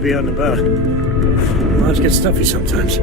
to be out and about. Lives get stuffy sometimes.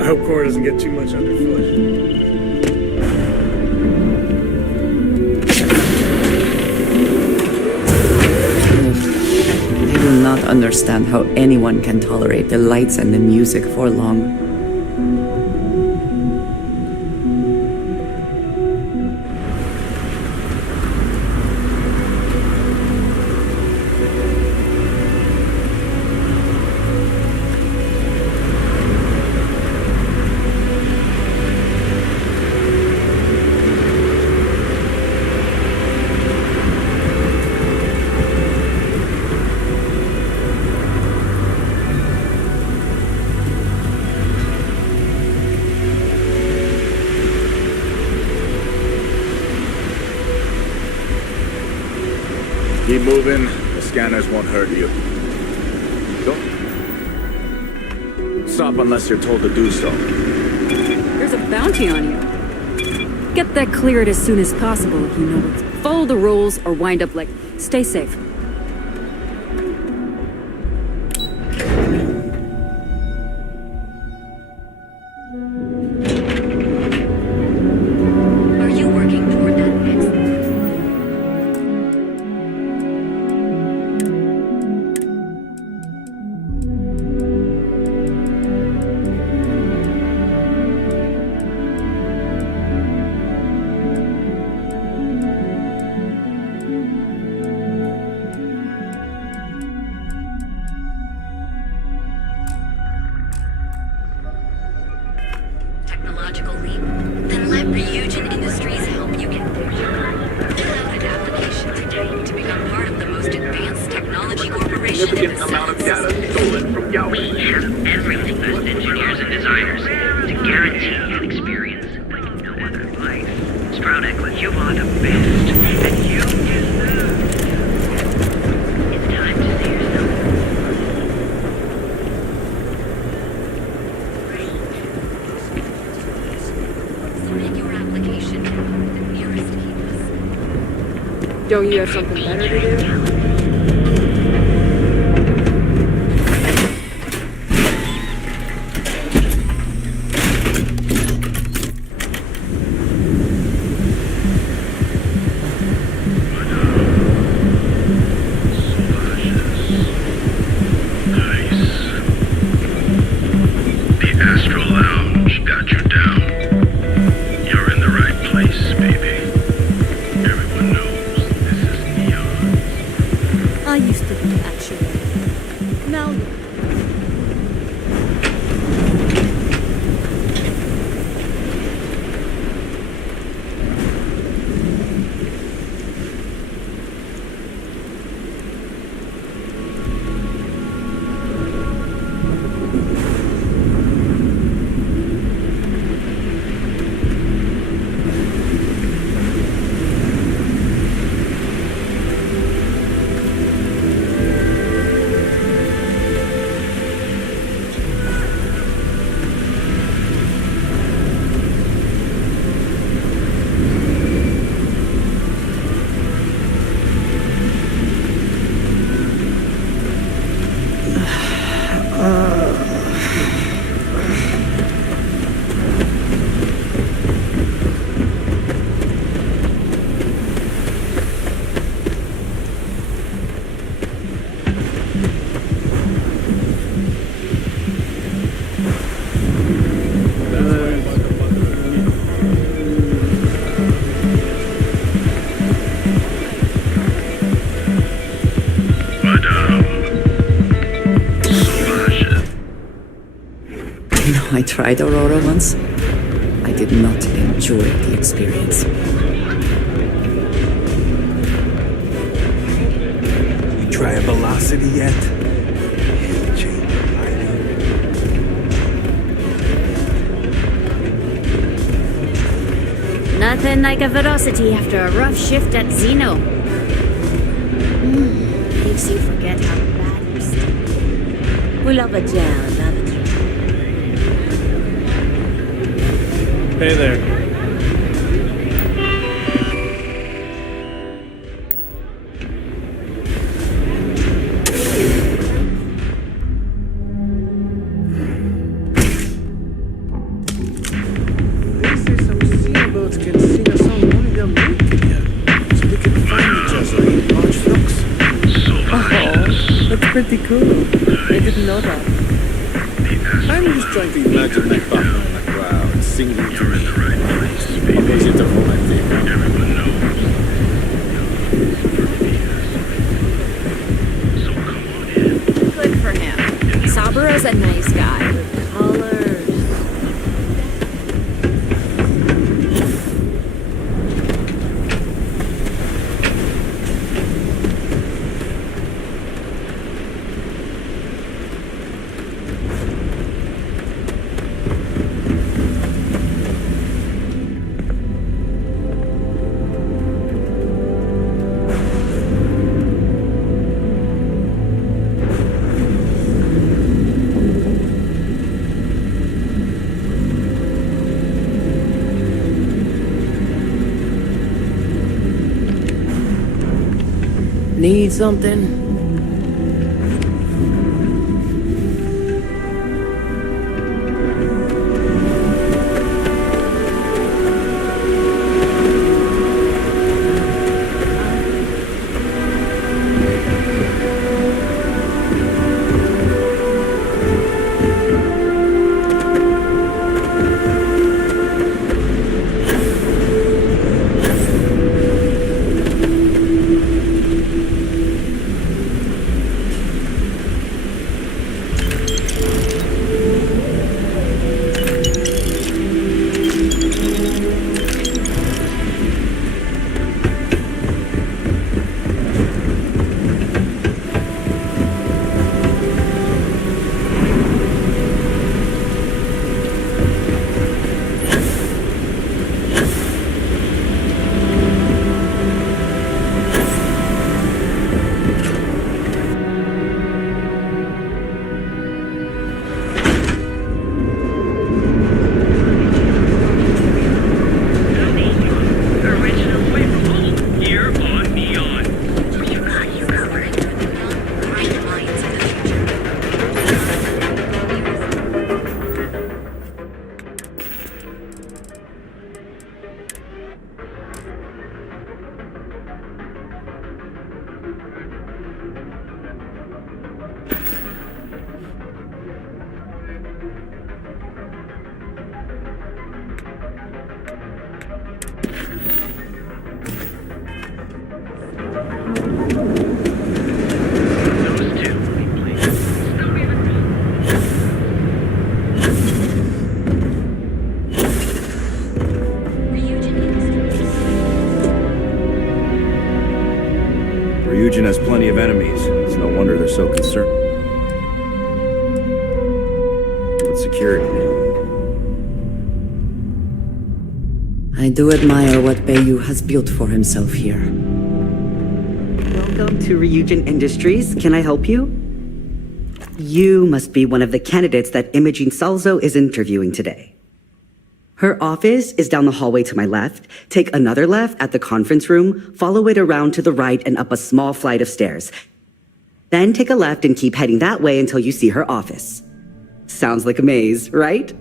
I hope Cora doesn't get too much underfoot. I do not understand how anyone can tolerate the lights and the music for long. Keep moving. The scanners won't hurt you. Don't stop unless you're told to do so. There's a bounty on you. Get that cleared as soon as possible if you know it. Follow the rules or wind up like... Stay safe. Are you working toward that next? Technological leap? Then let Ryujin Industries help you get there. Fill out an application today to become part of the most advanced technology corporation in the amount of data stolen from Yahoo. We have everything as engineers and designers to guarantee an experience like no other life. Stroudick, you are the best, and you deserve. It's time to see yourself. Submit your application to the nearest campus. Don't you have something better to do? I tried Aurora once. I did not enjoy the experience. You try a velocity yet? It'll change your life. Nothing like a velocity after a rough shift at Xeno. Makes you forget how bad you stink. We love a jam, haven't you? Hey there. They say some sailboats can sing a song only they'll make together, so they can find each other in large flocks. That's pretty cool. I didn't know that. I'm just trying to imagine my partner in the crowd singing to me. Always it's romantic. Everyone knows. So come on in. Good for him. Sabura's a nice guy. Colors. Need something? Original way from home, here on Neon. You got you covered. Bright minds in the future. Those two, please. Still even Ryujin Industries. Ryujin has plenty of enemies. It's no wonder they're so concerned with security. I do admire what Bayu has built for himself here. Welcome to Reugin Industries. Can I help you? You must be one of the candidates that Imogene Salzo is interviewing today. Her office is down the hallway to my left. Take another left at the conference room, follow it around to the right and up a small flight of stairs. Then take a left and keep heading that way until you see her office. Sounds like a maze, right?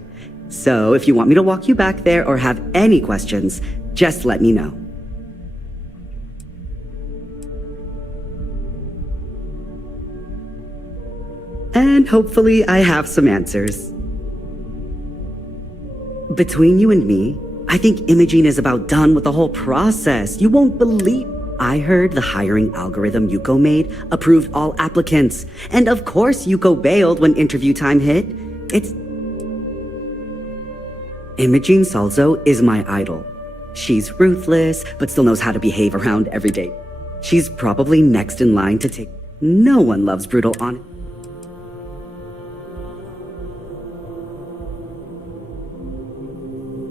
So if you want me to walk you back there or have any questions, just let me know. And hopefully I have some answers. Between you and me, I think Imogene is about done with the whole process. You won't believe. I heard the hiring algorithm Yuko made approved all applicants. And of course Yuko bailed when interview time hit. Imogene Salzo is my idol. She's ruthless, but still knows how to behave around every day. She's probably next in line to take. No one loves brutal on.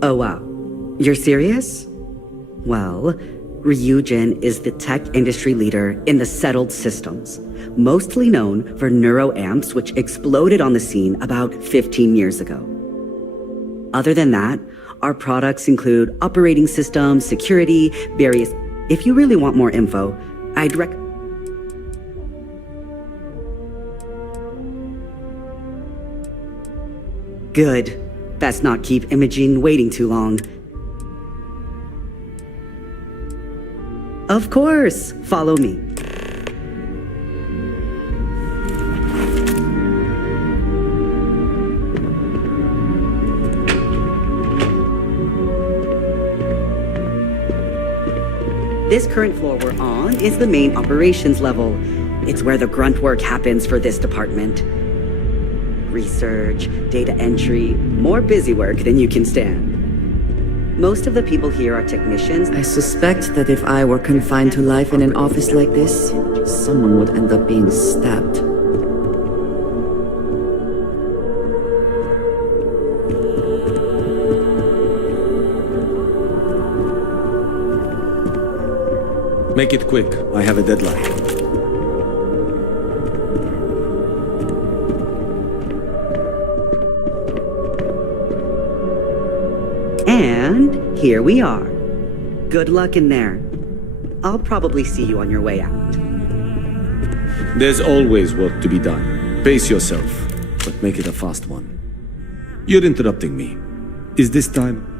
Oh wow, you're serious? Well, Ryujin is the tech industry leader in the settled systems, mostly known for neuroamps, which exploded on the scene about 15 years ago. Other than that, our products include operating systems, security, various. If you really want more info, I'd Good. Best not keep Imogene waiting too long. Of course, follow me. This current floor we're on is the main operations level. It's where the grunt work happens for this department. Research, data entry, more busy work than you can stand. Most of the people here are technicians. I suspect that if I were confined to life in an office like this, someone would end up being stabbed. Make it quick. I have a deadline. And here we are. Good luck in there. I'll probably see you on your way out. There's always work to be done. Pace yourself, but make it a fast one. You're interrupting me. Is this time?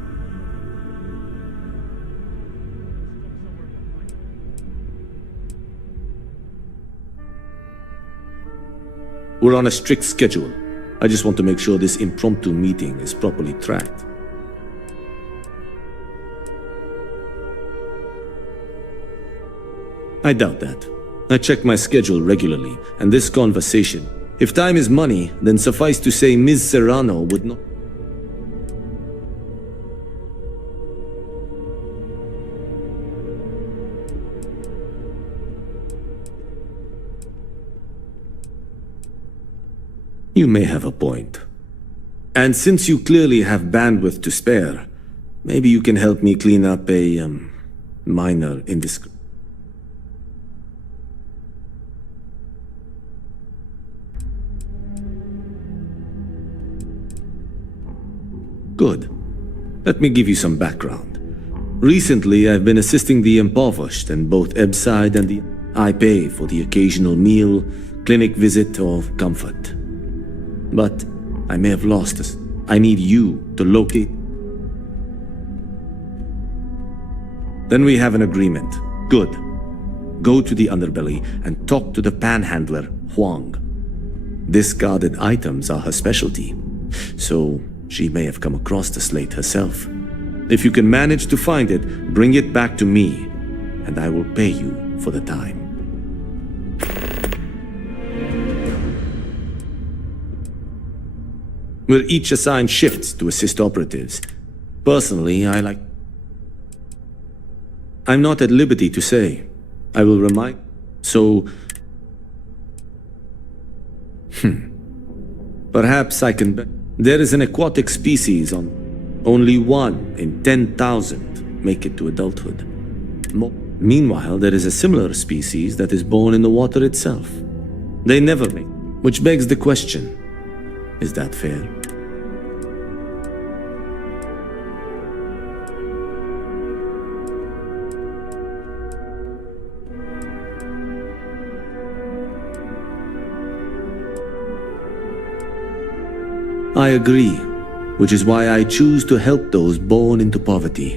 We're on a strict schedule. I just want to make sure this impromptu meeting is properly tracked. I doubt that. I check my schedule regularly, and this conversation. If time is money, then suffice to say Ms. Serrano would not. You may have a point. And since you clearly have bandwidth to spare, maybe you can help me clean up a, minor indiscretion. Good. Let me give you some background. Recently, I've been assisting the impoverished in both Ebside and the... I pay for the occasional meal, clinic visit, or comfort. But I may have lost us. I need you to locate. Then we have an agreement. Good. Go to the underbelly and talk to the panhandler, Huang. Discarded items are her specialty, so she may have come across the slate herself. If you can manage to find it, bring it back to me, and I will pay you for the time. We're each assigned shifts to assist operatives. Personally, I like... I'm not at liberty to say. I will remind... So... Perhaps I can... There is an aquatic species on... Only 1 in 10,000 make it to adulthood. Meanwhile, there is a similar species that is born in the water itself. They never make... Which begs the question, is that fair? I agree, which is why I choose to help those born into poverty.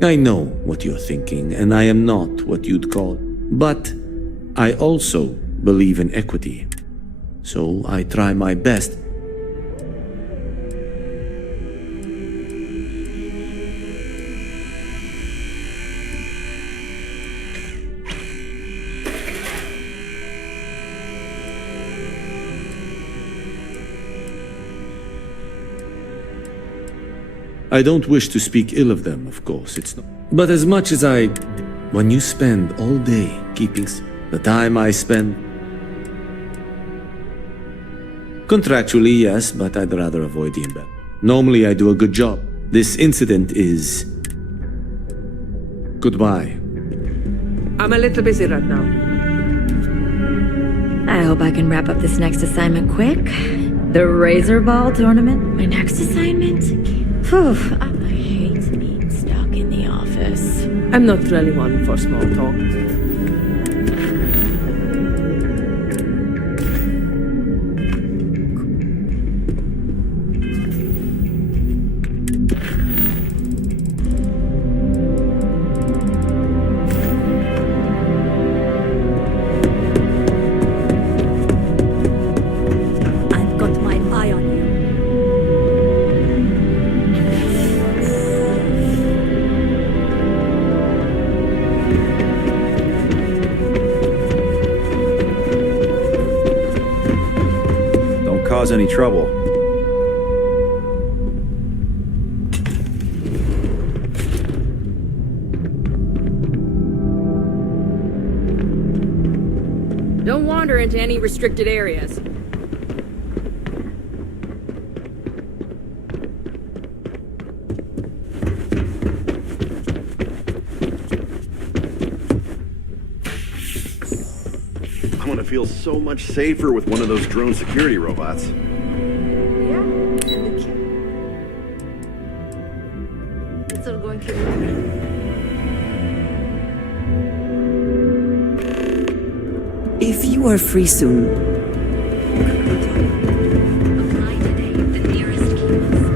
I know what you're thinking, and I am not what you'd call... But I also believe in equity. So I try my best. I don't wish to speak ill of them, of course, it's not. But as much as I... When you spend all day keeping... The time I spend... Contractually, yes, but I'd rather avoid the embedded. Normally I do a good job. This incident is... Goodbye. I'm a little busy right now. I hope I can wrap up this next assignment quick. The Razor Ball tournament? My next assignment? Phew, I hate being stuck in the office. I'm not really one for small talk. I've got my eye on you. Don't cause any trouble. Don't wander into any restricted areas. I'm gonna feel so much safer with one of those drone security robots. Yeah, and the kid. It's all going to If you are free soon, Apply today, the nearest kiosk.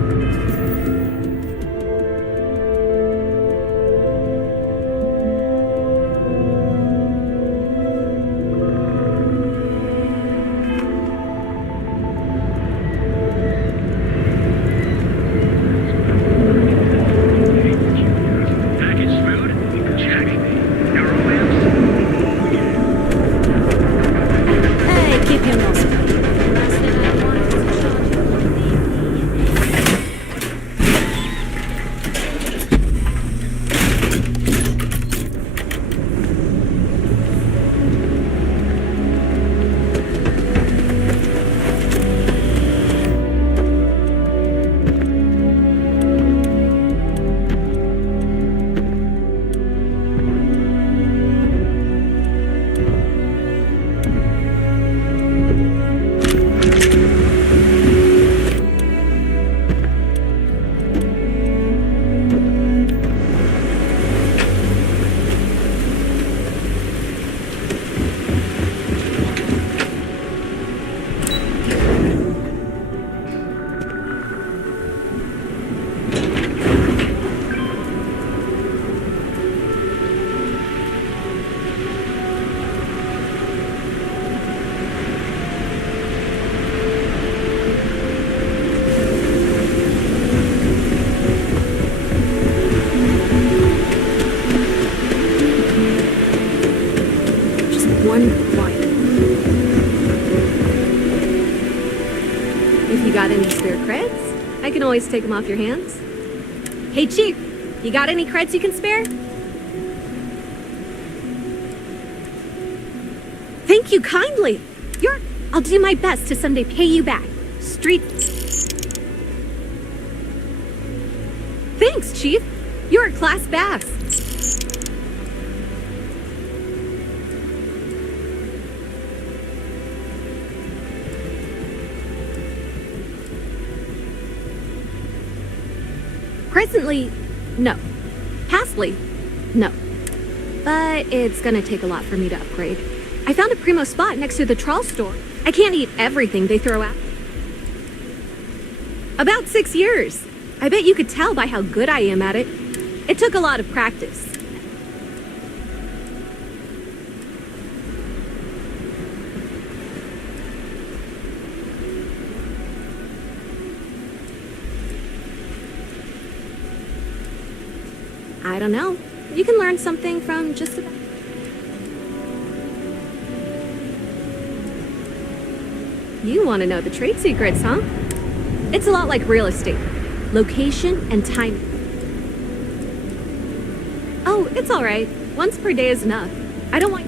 Packaged food? Check. Neuromaps? Hey, keep your nose clean. Last thing I want is to charge you with Just one quiet. If you got any spare creds, I can always take them off your hands. Hey, Chief, you got any creds you can spare? Thank you kindly. I'll do my best to someday pay you back. Thanks, Chief. You're a class bass. Presently, no. Pastly, no. But it's gonna take a lot for me to upgrade. I found a primo spot next to the trawl store. I can't eat everything they throw out. About 6 years. I bet you could tell by how good I am at it. It took a lot of practice. I don't know. You can learn something from just about... You want to know the trade secrets, huh? It's a lot like real estate. location, and time. Oh, it's all right. Once per day is enough. I don't want...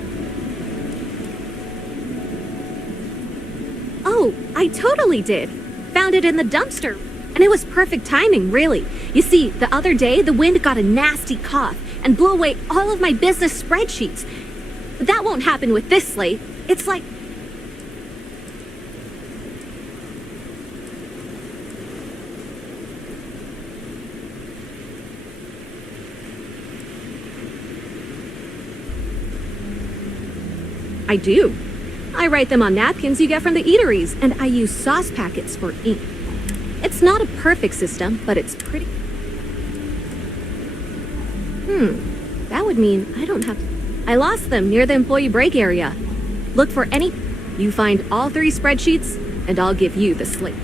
Oh, I totally did. Found it in the dumpster. And it was perfect timing, really. You see, the other day, the wind got a nasty cough and blew away all of my business spreadsheets. But that won't happen with this slate. It's like... I do. I write them on napkins you get from the eateries, and I use sauce packets for ink. It's not a perfect system, but it's pretty... That would mean I don't have to... I lost them near the employee break area. Look for any... You find all 3 spreadsheets, and I'll give you the slate.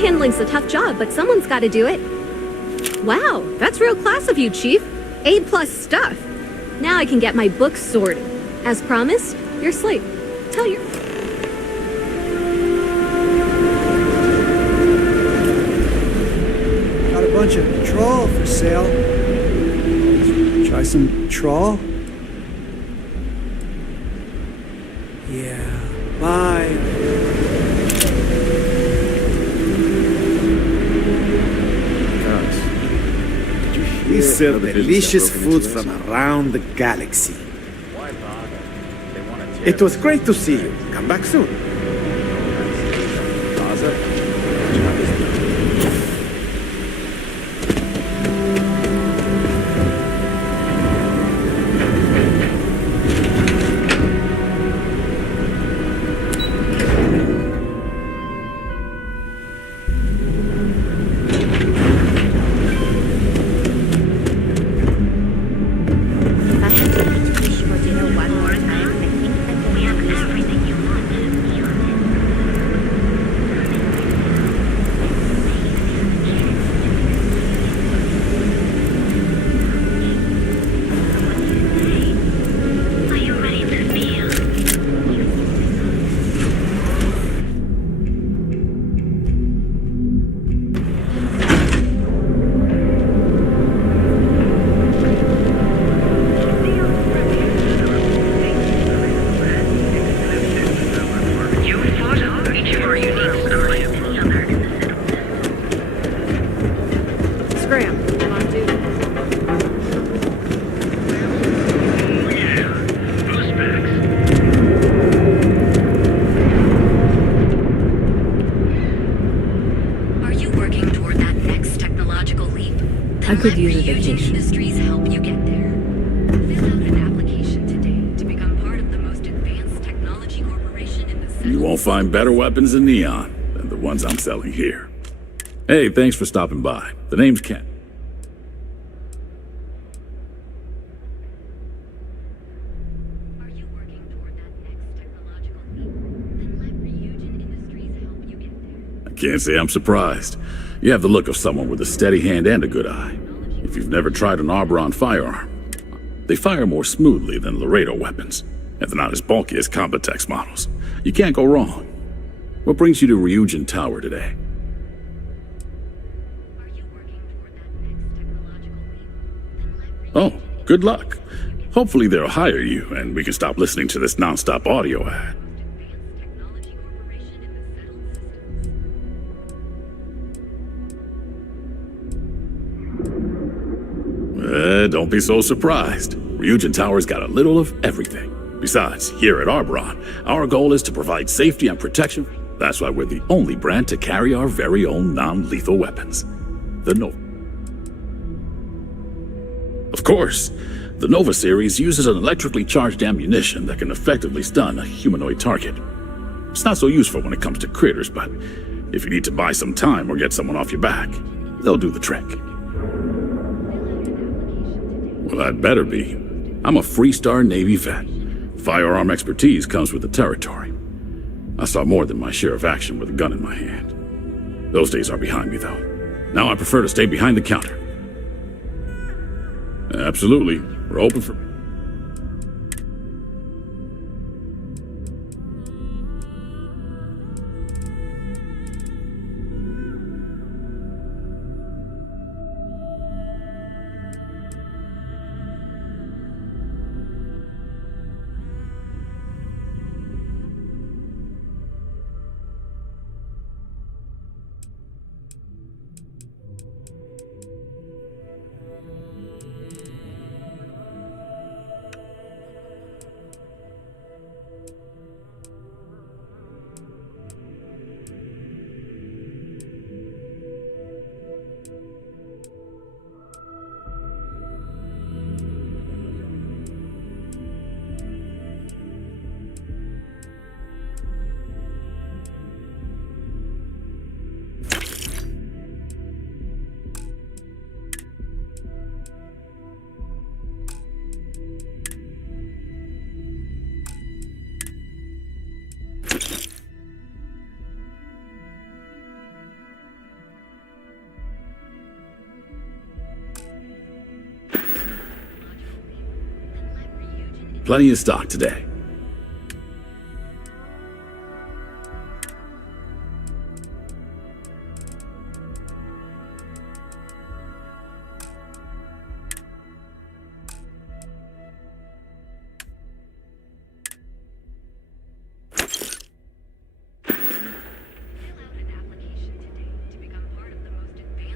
Handling's a tough job, but someone's got to do it. Wow, that's real class of you, Chief. A+ stuff. Now I can get my books sorted. As promised, your slate. Tell your... Got a bunch of trawl for sale. Try some trawl? Yeah, bye. We serve delicious foods from around the galaxy. It was great to see you. Come back soon. I could use a vacation. Industries help you get there. Fill out an application today to become part of the most advanced technology corporation in the You won't find better weapons in Neon than the ones I'm selling here. Hey, thanks for stopping by. The name's Ken. Are you working toward that next technological leap? Then let Ryujin Industries help you get there. I can't say I'm surprised. You have the look of someone with a steady hand and a good eye. If you've never tried an Arbron firearm, they fire more smoothly than Laredo weapons, and they're not as bulky as Combatex models. You can't go wrong. What brings you to Ryujin Tower today? Are you working toward that next technological leap? Then let Oh, good luck. Hopefully they'll hire you, and we can stop listening to this non-stop audio ad. advanced technology corporation in the settled systems. Don't be so surprised. Ryujin Tower's got a little of everything. Besides, here at Arbron, our goal is to provide safety and protection. That's why we're the only brand to carry our very own non-lethal weapons. The Nova. Of course, the Nova series uses an electrically charged ammunition that can effectively stun a humanoid target. It's not so useful when it comes to critters, but if you need to buy some time or get someone off your back, they'll do the trick. Well, I'd better be. I'm a three-star Navy vet. Firearm expertise comes with the territory. I saw more than my share of action with a gun in my hand. Those days are behind me, though. Now I prefer to stay behind the counter. Absolutely. We're open for... Plenty of stock today.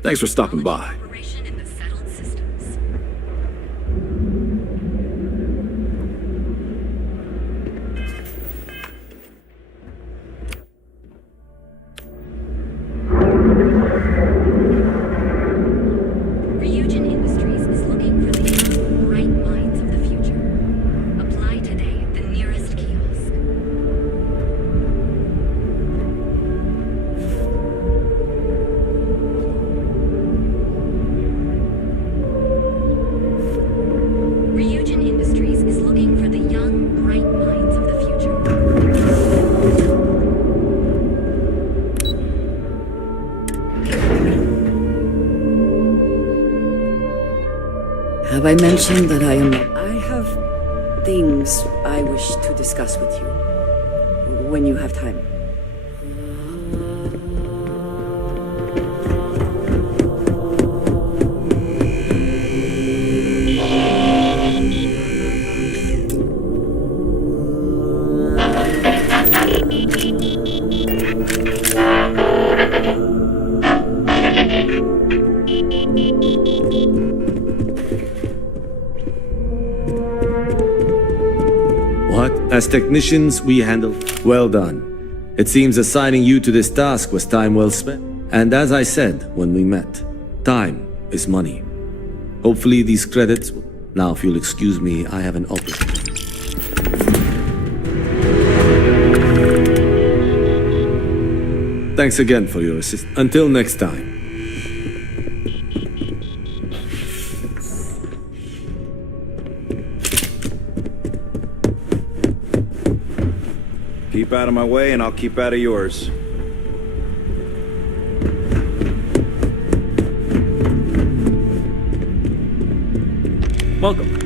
Thanks for stopping by. Have I mentioned that I have things I wish to discuss with you. When you have time. As technicians, we handle... Well done. It seems assigning you to this task was time well spent. And as I said when we met, time is money. Hopefully these credits... Now, if you'll excuse me, I have an offer. Thanks again for your assistance. Until next time. Keep out of my way and I'll keep out of yours. Welcome.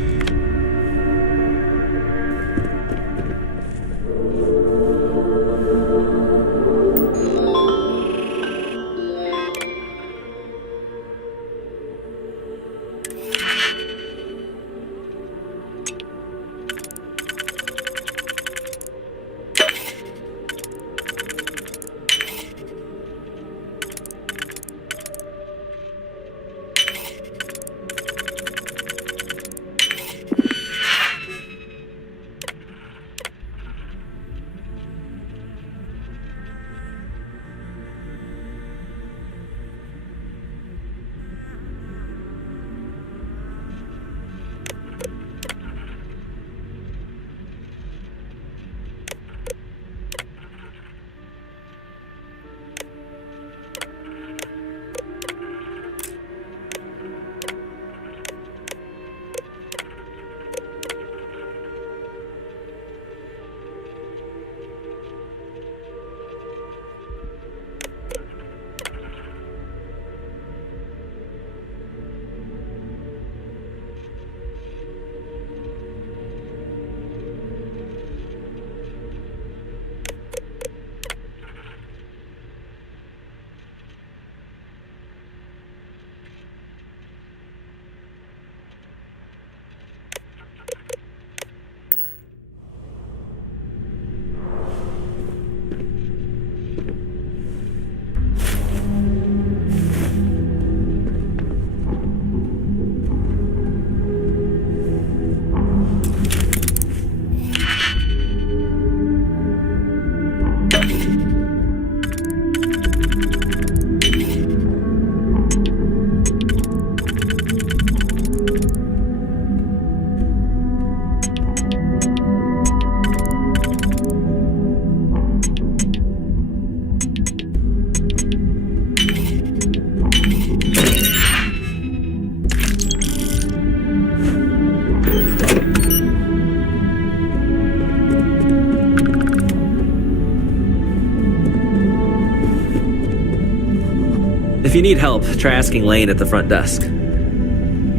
If you need help, try asking Lane at the front desk.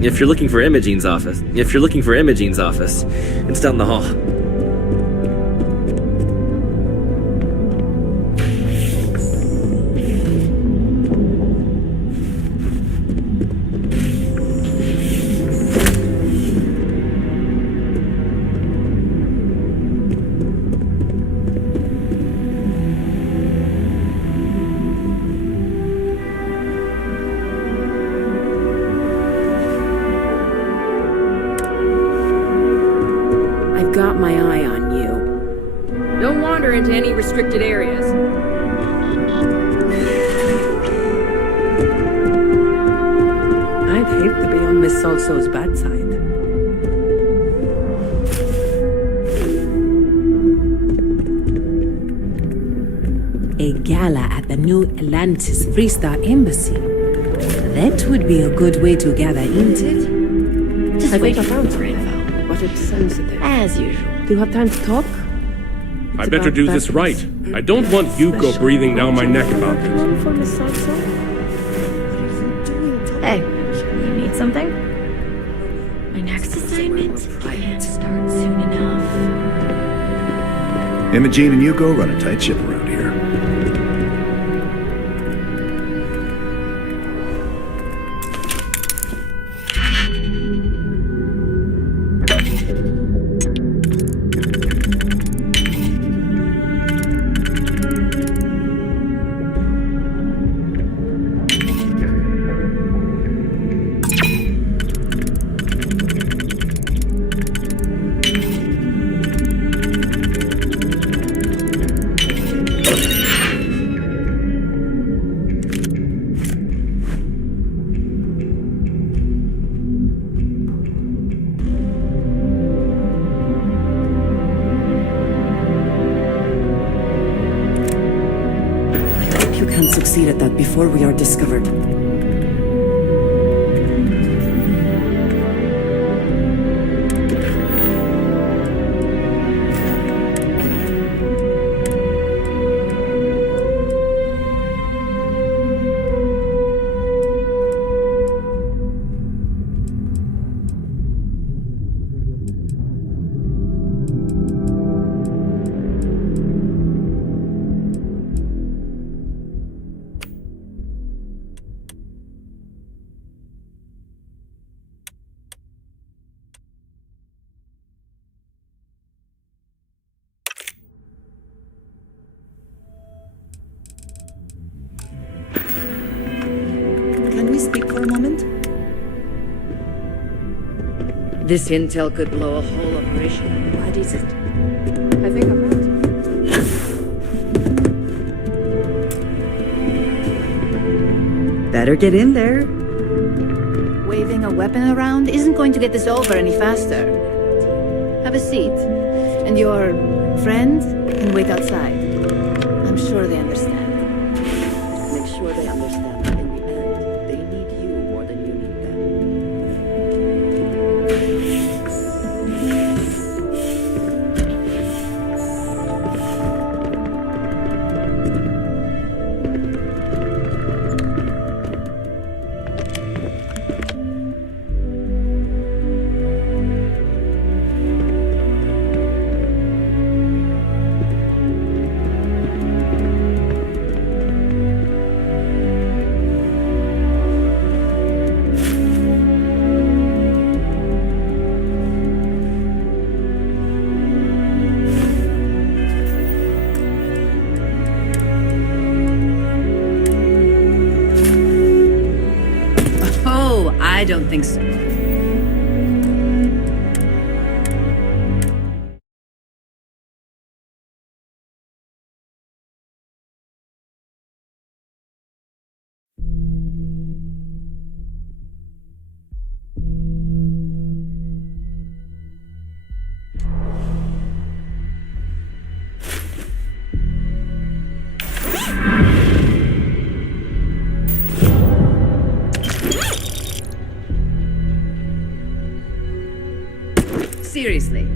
If you're looking for Imogene's office, it's down the hall. Got my eye on you. Don't wander into any restricted areas. I'd hate to be on Miss Salso's bad side. A gala at the new Atlantis Freestar Embassy. That would be a good way to gather intel. Just wait for info. But it's sensitive. As usual. Do you have time to talk? I better do this right. I don't want Yuko breathing down my neck about this. For Miss Salso? Hey, you need something? My next assignment can't start soon enough. Imogene and Yuko run a tight ship around here. Succeed at that before we are discovered. Can we speak for a moment? This intel could blow a whole operation. What is it? I think I'm right. Better get in there. Waving a weapon around isn't going to get this over any faster. Have a seat. And your friend can wait outside. I'm sure they understand. Make sure they understand that in the end, they need you more than you need them. I don't think so. Seriously.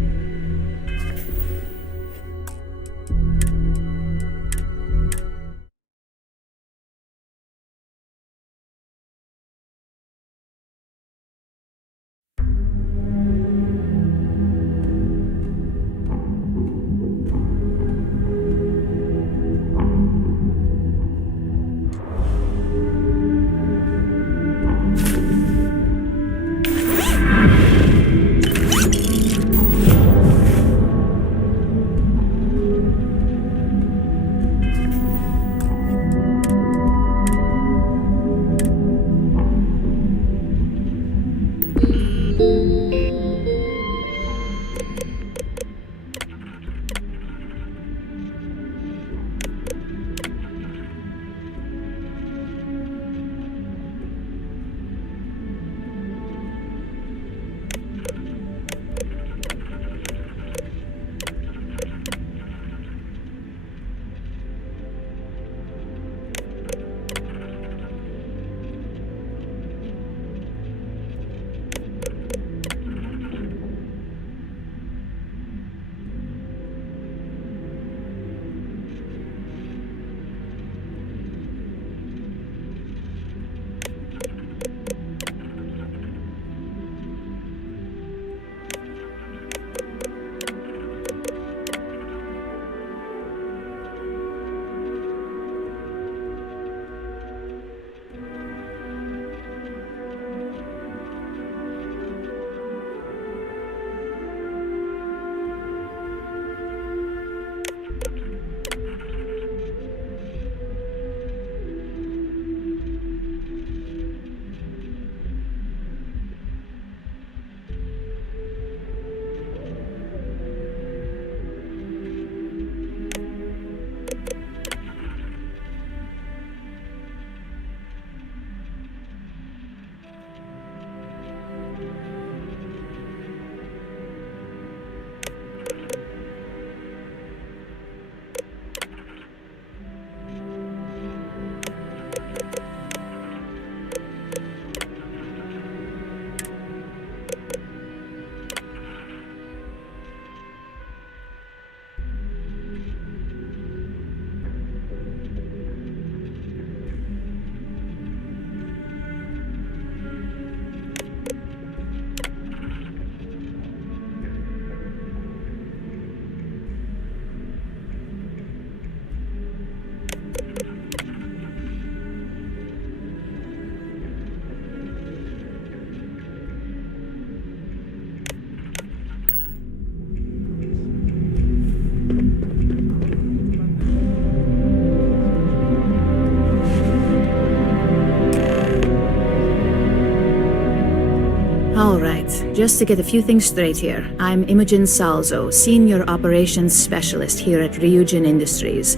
Just to get a few things straight here, I'm Imogen Salzo, Senior Operations Specialist here at Ryujin Industries.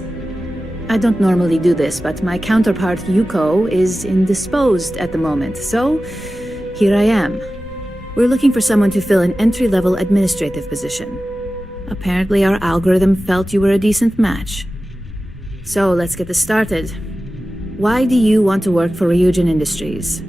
I don't normally do this, but my counterpart Yuko is indisposed at the moment, so here I am. We're looking for someone to fill an entry-level administrative position. Apparently our algorithm felt you were a decent match. So let's get this started. Why do you want to work for Ryujin Industries?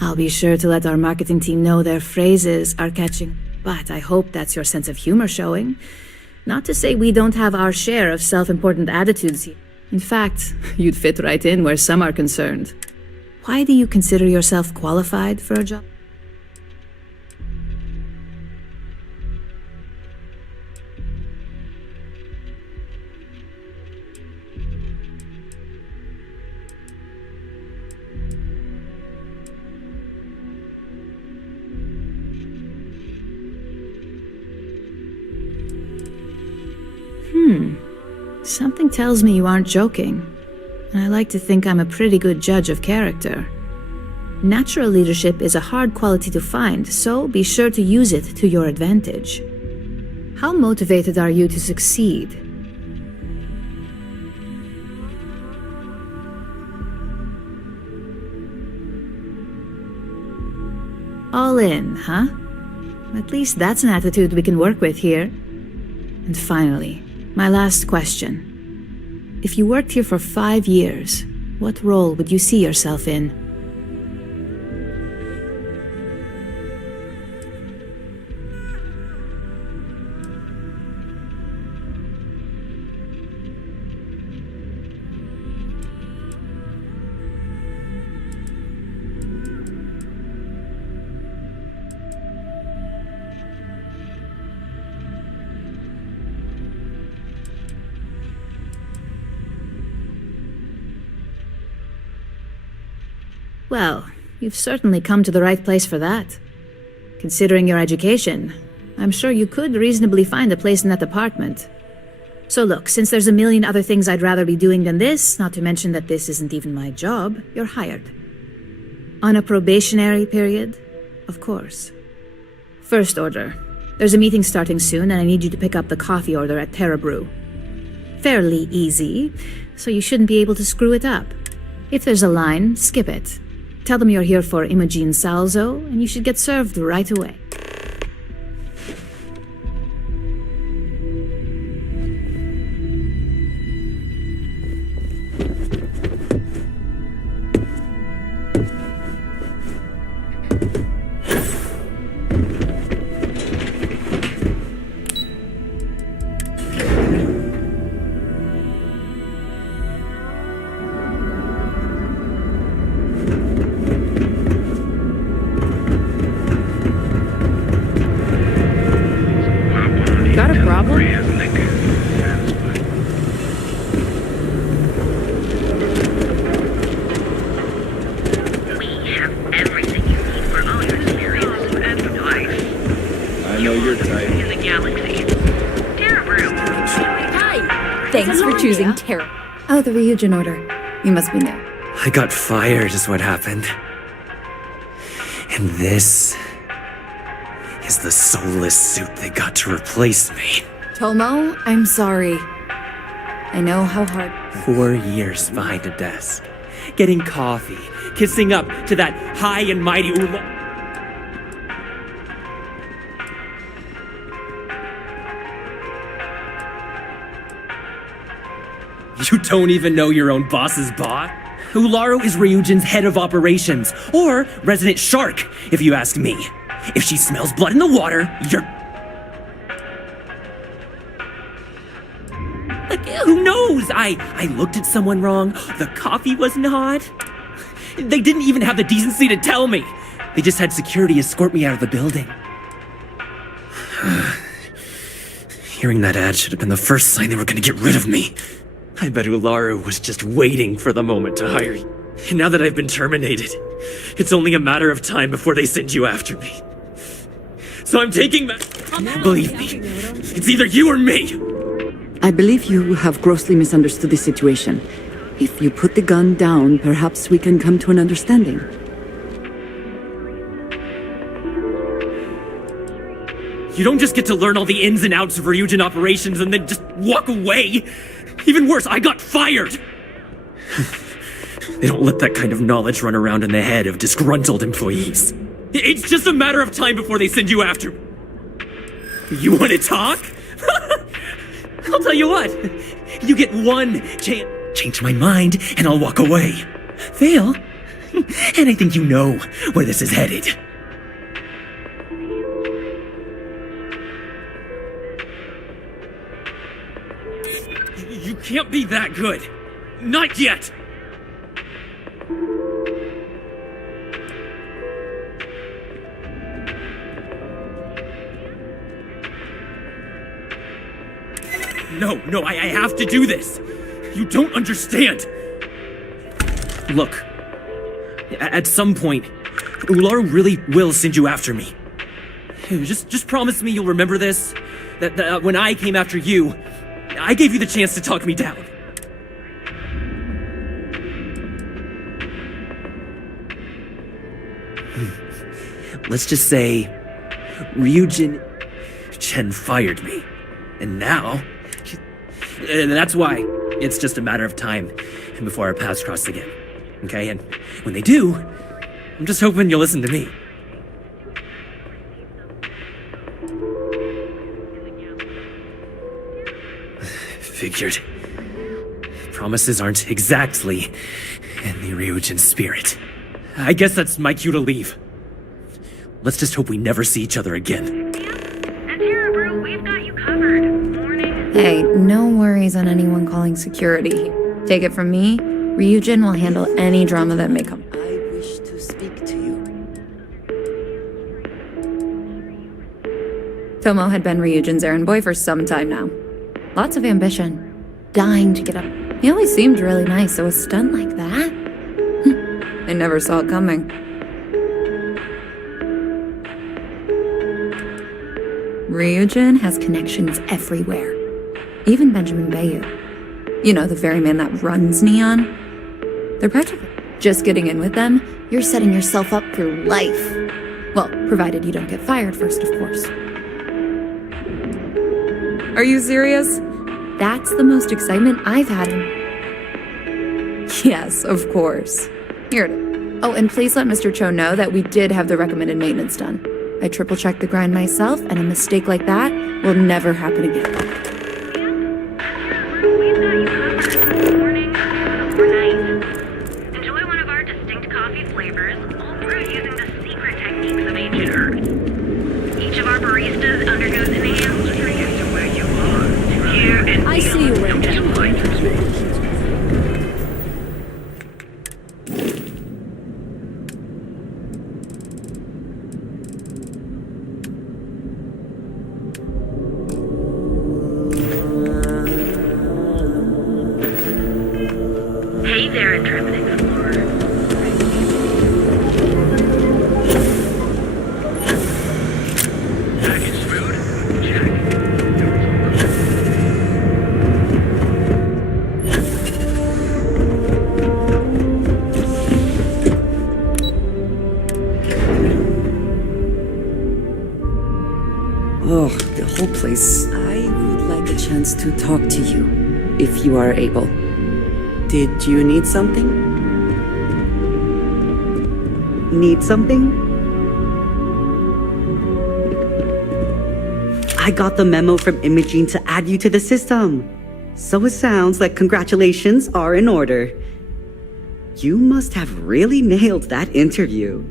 I'll be sure to let our marketing team know their phrases are catching, but I hope that's your sense of humor showing. Not to say we don't have our share of self-important attitudes here. In fact, you'd fit right in where some are concerned. Why do you consider yourself qualified for a job? Something tells me you aren't joking, and I like to think I'm a pretty good judge of character. Natural leadership is a hard quality to find, so be sure to use it to your advantage. How motivated are you to succeed? All in, huh? At least that's an attitude we can work with here. And finally, my last question. If you worked here for 5 years, what role would you see yourself in? Well, you've certainly come to the right place for that. Considering your education, I'm sure you could reasonably find a place in that department. So look, since there's a million other things I'd rather be doing than this, not to mention that this isn't even my job, you're hired. On a probationary period, of course. First order. There's a meeting starting soon, and I need you to pick up the coffee order at Terra Brew. Fairly easy, so you shouldn't be able to screw it up. If there's a line, skip it. Tell them you're here for Imogen Salzo, and you should get served right away. Choosing Terra. Oh, the Ryujin order. You must be new. I got fired is what happened. And this is the soulless suit they got to replace me. Tomo, I'm sorry. I know how hard... 4 years behind a desk, getting coffee, kissing up to that high and mighty Ula... You don't even know your own boss's boss? Ularo is Ryujin's head of operations, or resident shark, if you ask me. If she smells blood in the water, you're... Like, who knows? I looked at someone wrong, the coffee wasn't hot. They didn't even have the decency to tell me. They just had security escort me out of the building. Hearing that ad should have been the first sign they were gonna get rid of me. I bet Ularu was just waiting for the moment to hire you. And now that I've been terminated, it's only a matter of time before they send you after me. So I'm taking back. Believe me, it's either you or me. I believe you have grossly misunderstood the situation. If you put the gun down, perhaps we can come to an understanding. You don't just get to learn all the ins and outs of Ryujin operations and then just walk away. Even worse, I got fired. They don't let that kind of knowledge run around in the head of disgruntled employees. It's just a matter of time before they send you after me. You want to talk? I'll tell you what. You get one chance. Change my mind, and I'll walk away. Fail, and I think you know where this is headed. You can't be that good. Not yet. No, I have to do this. You don't understand. Look, at some point, Ularu really will send you after me. Just promise me you'll remember this. That when I came after you, I gave you the chance to talk me down. Let's just say Ryujin Chen fired me. And now, and that's why it's just a matter of time before our paths cross again. Okay? And when they do, I'm just hoping you'll listen to me. Figured. Promises aren't exactly in the Ryujin spirit. I guess that's my cue to leave. Let's just hope we never see each other again. And Tara, bro, we've got you covered. Morning. Hey, no worries on anyone calling security. Take it from me, Ryujin will handle any drama that may come. I wish to speak to you. Tomo had been Ryujin's errand boy for some time now. Lots of ambition. Dying to get up. He always seemed really nice, so a stunt like that? I never saw it coming. Ryujin has connections everywhere. Even Benjamin Bayu. You know, the very man that runs Neon. They're practically just getting in with them. You're setting yourself up for life. Well, provided you don't get fired first, of course. Are you serious? That's the most excitement I've had in... Yes, of course. Here it is. Oh, and please let Mr. Cho know that we did have the recommended maintenance done. I triple-checked the grind myself, and a mistake like that will never happen again. Enjoy one of our distinct coffee flavors, all brewed using the secret techniques of ancient herbs. Each of our baristas undergoes enhanced training to where you are. Here and I see you, Ranger. Hey there, intrepid explorer. Packaged food? Check. Oh, the whole place. I would like a chance to talk to you, if you are able. Did you need something? Need something? I got the memo from Imogene to add you to the system. So it sounds like congratulations are in order. You must have really nailed that interview.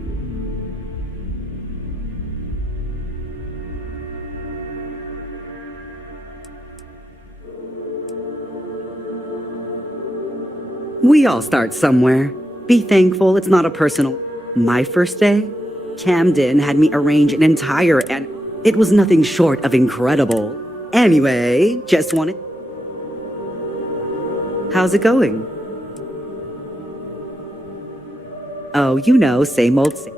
We all start somewhere. Be thankful it's not a personal. My first day, Camden had me arrange an entire and it was nothing short of incredible. Anyway, just wanted... How's it going? Oh, you know, same old same.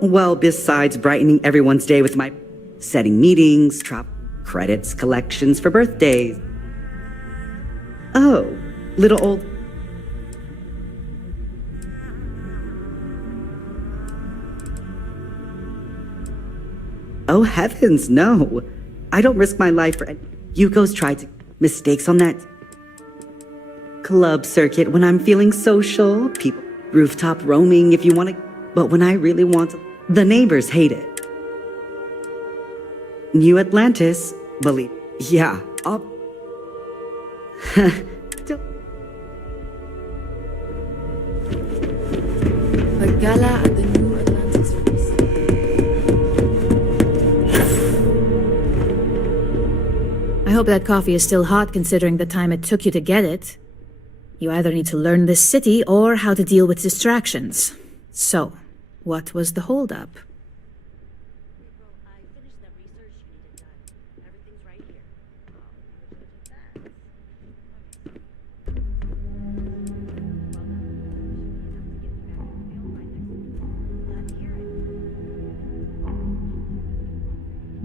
Well, besides brightening everyone's day with my setting meetings, credits, collections for birthdays. Oh, little old... Oh, heavens, no. I don't risk my life for... Yuko's tried to... Mistakes on that club circuit when I'm feeling social. People rooftop roaming if you want to... But when I really want to... The neighbors hate it. New Atlantis, believe... Yeah, I'll... A gala at the New Atlantis feast. I hope that coffee is still hot considering the time it took you to get it. You either need to learn this city or how to deal with distractions. So, what was the holdup?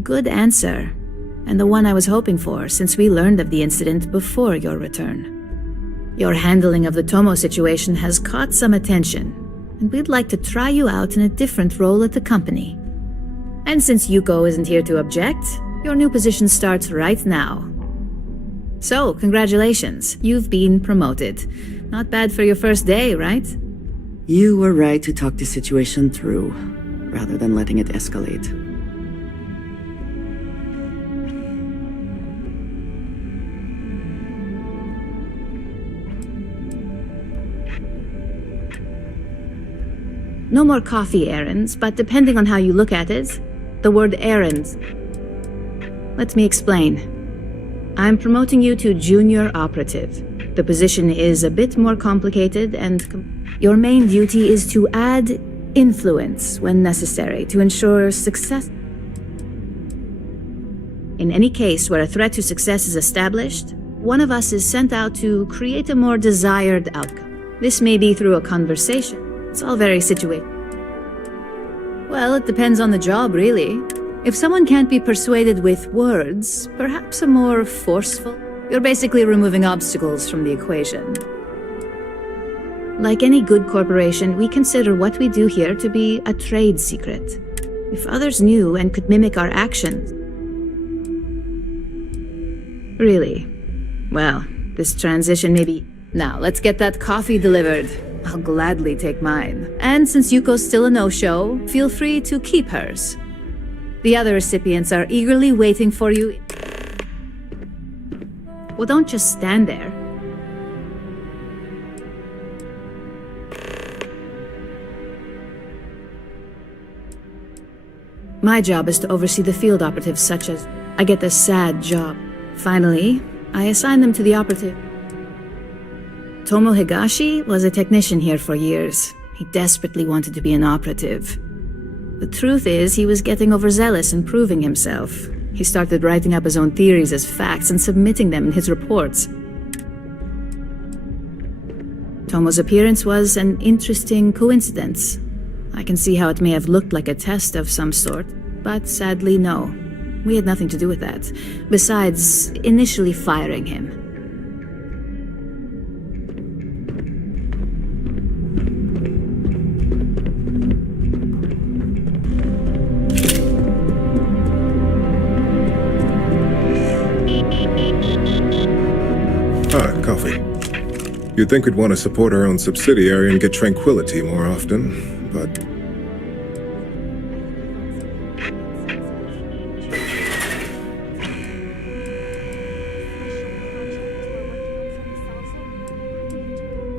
Good answer, and the one I was hoping for since we learned of the incident before your return. Your handling of the Tomo situation has caught some attention, and we'd like to try you out in a different role at the company. And since Yuko isn't here to object, your new position starts right now. So, congratulations, you've been promoted. Not bad for your first day, right? You were right to talk the situation through, rather than letting it escalate. No more coffee errands, but depending on how you look at it, the word errands. Let me explain. I'm promoting you to junior operative. The position is a bit more complicated and your main duty is to add influence when necessary to ensure success. In any case where a threat to success is established, one of us is sent out to create a more desired outcome. This may be through a conversation. It's all very situated. Well, it depends on the job, really. If someone can't be persuaded with words, perhaps a more forceful... You're basically removing obstacles from the equation. Like any good corporation, we consider what we do here to be a trade secret. If others knew and could mimic our actions... Really? Well, this transition may be... Now, let's get that coffee delivered. I'll gladly take mine. And since Yuko's still a no-show, feel free to keep hers. The other recipients are eagerly waiting for you. Well, don't just stand there. My job is to oversee the field operatives such as... I get the sad job. Finally, I assign them to the operative. Tomo Higashi was a technician here for years. He desperately wanted to be an operative. The truth is, he was getting overzealous and proving himself. He started writing up his own theories as facts and submitting them in his reports. Tomo's appearance was an interesting coincidence. I can see how it may have looked like a test of some sort, but sadly no. We had nothing to do with that, besides initially firing him. Coffee. You'd think we'd want to support our own subsidiary and get tranquility more often, but...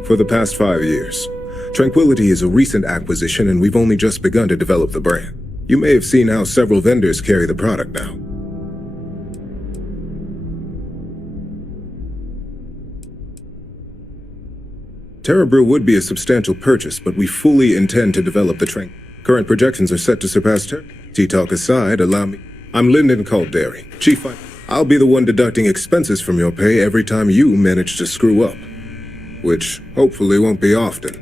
For the past 5 years, Tranquility is a recent acquisition and we've only just begun to develop the brand. You may have seen how several vendors carry the product now. Terrabrew would be a substantial purchase, but we fully intend to develop the train. Current projections are set to surpass T-Talk aside, allow me. I'm Lyndon Calderi, Chief I'll be the one deducting expenses from your pay every time you manage to screw up. Which hopefully won't be often.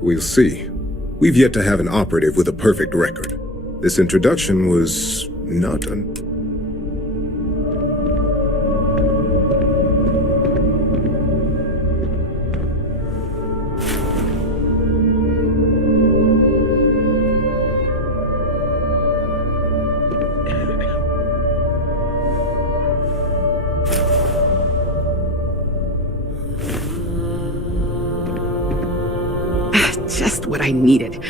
We'll see. We've yet to have an operative with a perfect record. This introduction was not Just what I needed.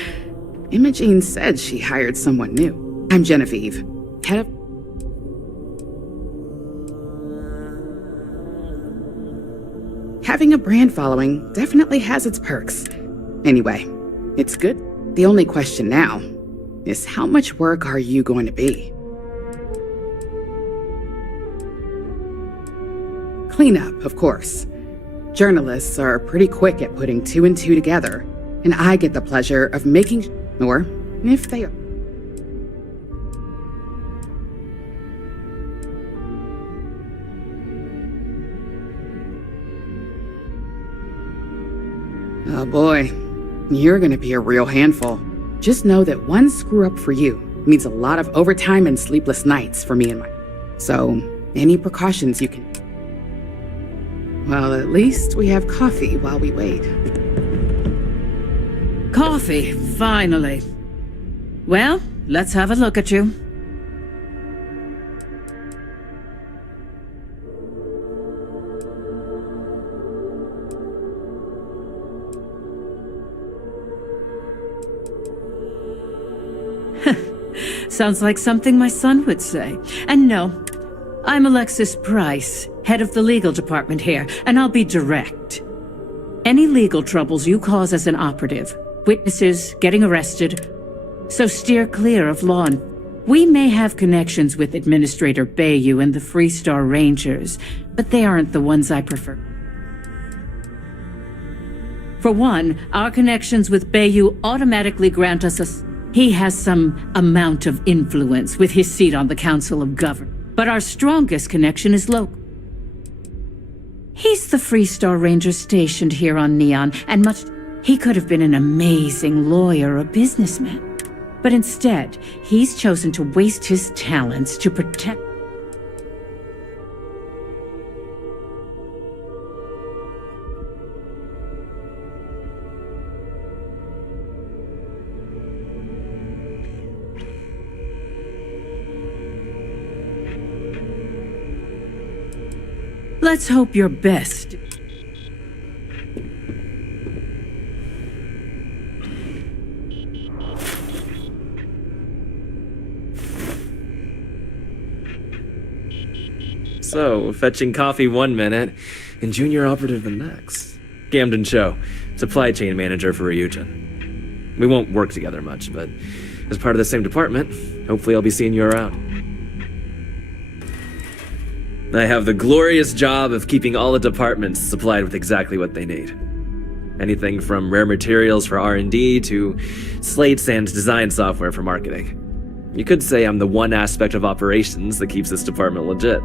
Imogene said she hired someone new. I'm Genevieve, head of... Having a brand following definitely has its perks. Anyway, it's good. The only question now is how much work are you going to be? Cleanup, of course. Journalists are pretty quick at putting two and two together, and I get the pleasure of making or if they are. Oh boy, you're gonna be a real handful. Just know that one screw up for you means a lot of overtime and sleepless nights for me and my... So, any precautions you can... Well, at least we have coffee while we wait. Coffee, finally. Well, let's have a look at you. Sounds like something my son would say. And no, I'm Alexis Price, head of the legal department here, and I'll be direct. Any legal troubles you cause as an operative, witnesses, getting arrested, so steer clear of law. We may have connections with Administrator Bayou and the Freestar Rangers, but they aren't the ones I prefer. For one, our connections with Bayou automatically grant us a... He has some amount of influence with his seat on the Council of Governors, but our strongest connection is local. He's the Freestar Ranger stationed here on Neon, and much... He could have been an amazing lawyer or businessman, but instead, he's chosen to waste his talents to protect... Let's hope your best. So, fetching coffee one minute, and junior operative the next. Camden Cho, supply chain manager for Ryujin. We won't work together much, but as part of the same department, hopefully I'll be seeing you around. I have the glorious job of keeping all the departments supplied with exactly what they need. Anything from rare materials for R&D to slates and design software for marketing. You could say I'm the one aspect of operations that keeps this department legit.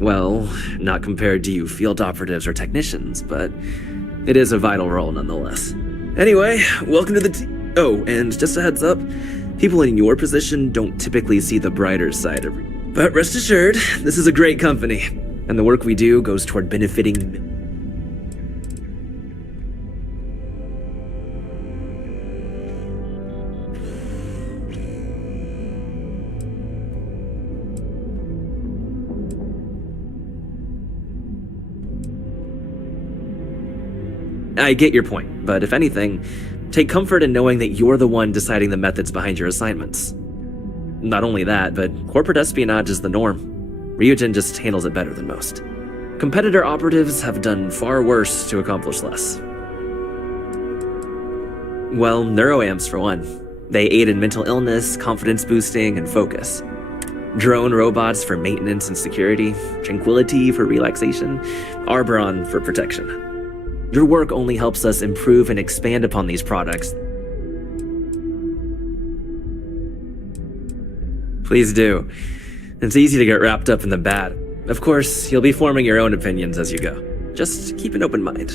Well, not compared to you field operatives or technicians, but it is a vital role nonetheless. Anyway, welcome to the team. Oh, and just a heads up, people in your position don't typically see the brighter side of it. But rest assured, this is a great company, and the work we do goes toward benefiting... I get your point, but if anything, take comfort in knowing that you're the one deciding the methods behind your assignments. Not only that, but corporate espionage is the norm. Ryujin just handles it better than most. Competitor operatives have done far worse to accomplish less. Well, neuroamps for one. They aid in mental illness, confidence boosting, and focus. Drone robots for maintenance and security, Tranquility for relaxation, Arboron for protection. Your work only helps us improve and expand upon these products. Please do. It's easy to get wrapped up in the bad. Of course, you'll be forming your own opinions as you go. Just keep an open mind.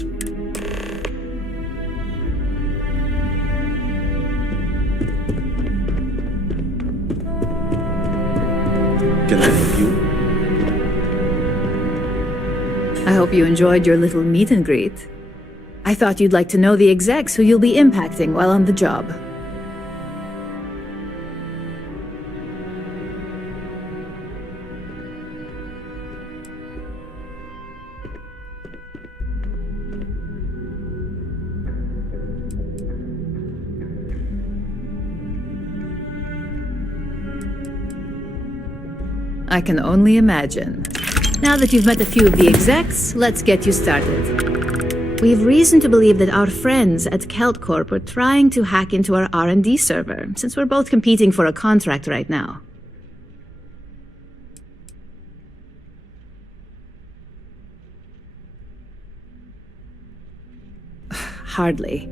Can I help you? I hope you enjoyed your little meet and greet. I thought you'd like to know the execs who you'll be impacting while on the job. I can only imagine. Now that you've met a few of the execs, let's get you started. We have reason to believe that our friends at Kelt Corp are trying to hack into our R&D server, since we're both competing for a contract right now. Hardly.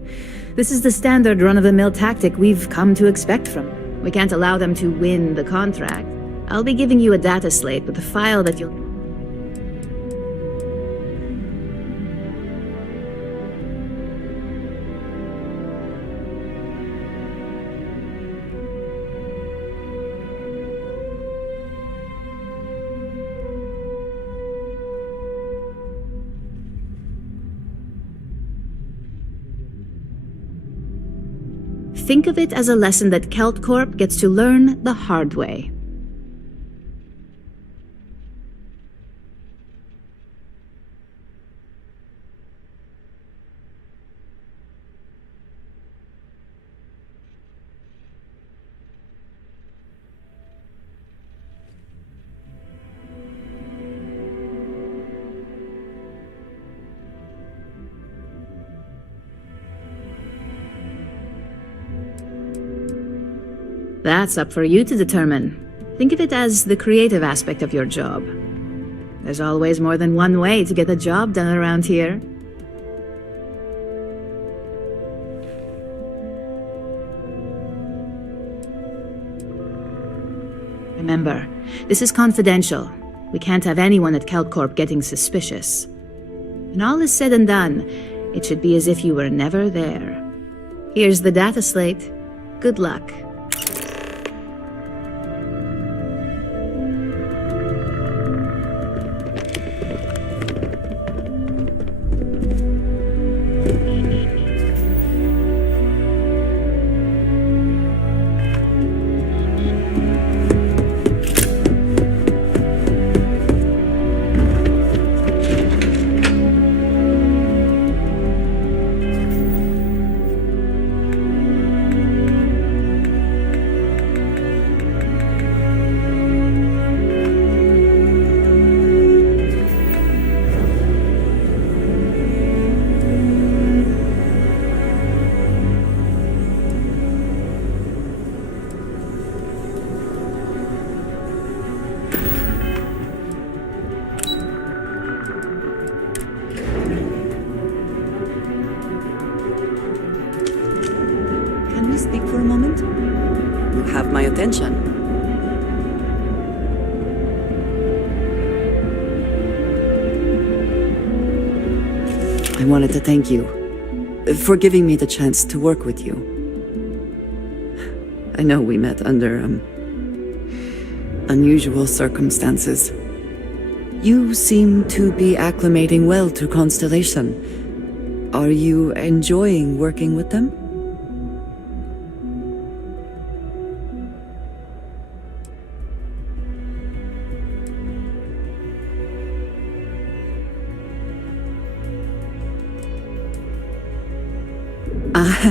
This is the standard run-of-the-mill tactic we've come to expect from them. We can't allow them to win the contract. I'll be giving you a data slate with a file that you'll... Think of it as a lesson that Kelt Corp gets to learn the hard way. That's up for you to determine. Think of it as the creative aspect of your job. There's always more than one way to get a job done around here. Remember, this is confidential. We can't have anyone at Kelt Corp getting suspicious. When all is said and done, it should be as if you were never there. Here's the data slate. Good luck. Speak for a moment? You have my attention. I wanted to thank you for giving me the chance to work with you. I know we met under, unusual circumstances. You seem to be acclimating well to Constellation. Are you enjoying working with them?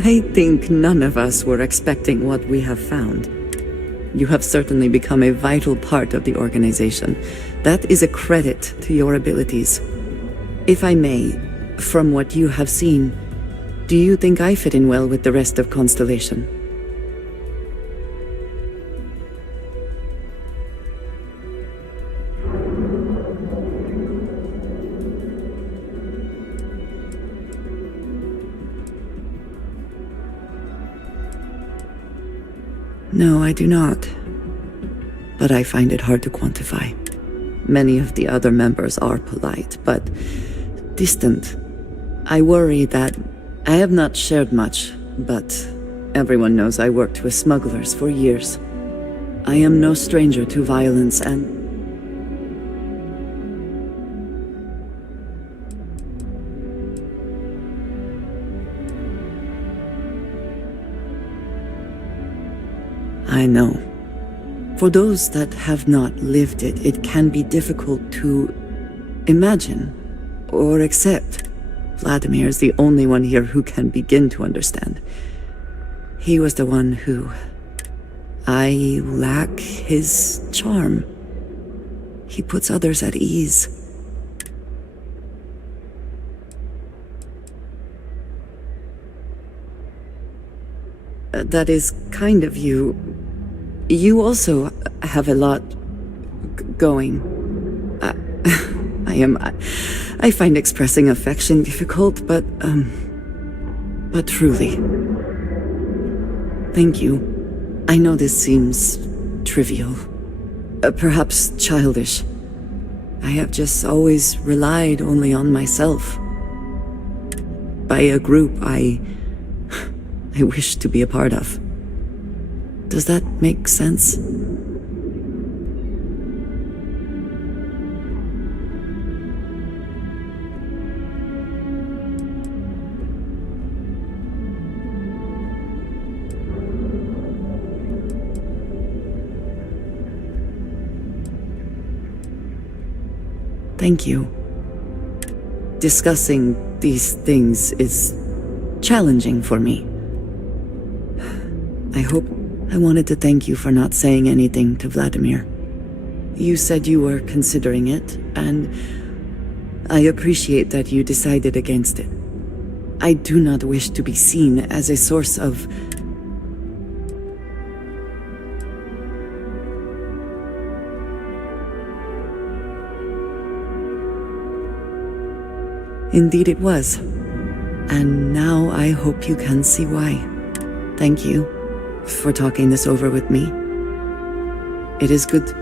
I think none of us were expecting what we have found. You have certainly become a vital part of the organization. That is a credit to your abilities. If I may, from what you have seen, do you think I fit in well with the rest of Constellation? No, I do not. But I find it hard to quantify. Many of the other members are polite, but distant. I worry that I have not shared much, but everyone knows I worked with smugglers for years. I am no stranger to violence and... I know. For those that have not lived it, it can be difficult to imagine or accept. Vladimir is the only one here who can begin to understand. He was the one who... I lack his charm. He puts others at ease. That is kind of you. You also have a lot going. I find expressing affection difficult, but truly. Thank you. I know this seems trivial, perhaps childish. I have just always relied only on myself. By a group I wish to be a part of. Does that make sense? Thank you. Discussing these things is challenging for me. I wanted to thank you for not saying anything to Vladimir. You said you were considering it, and I appreciate that you decided against it. I do not wish to be seen as a source of... Indeed it was. And now I hope you can see why. Thank you for talking this over with me. It is good.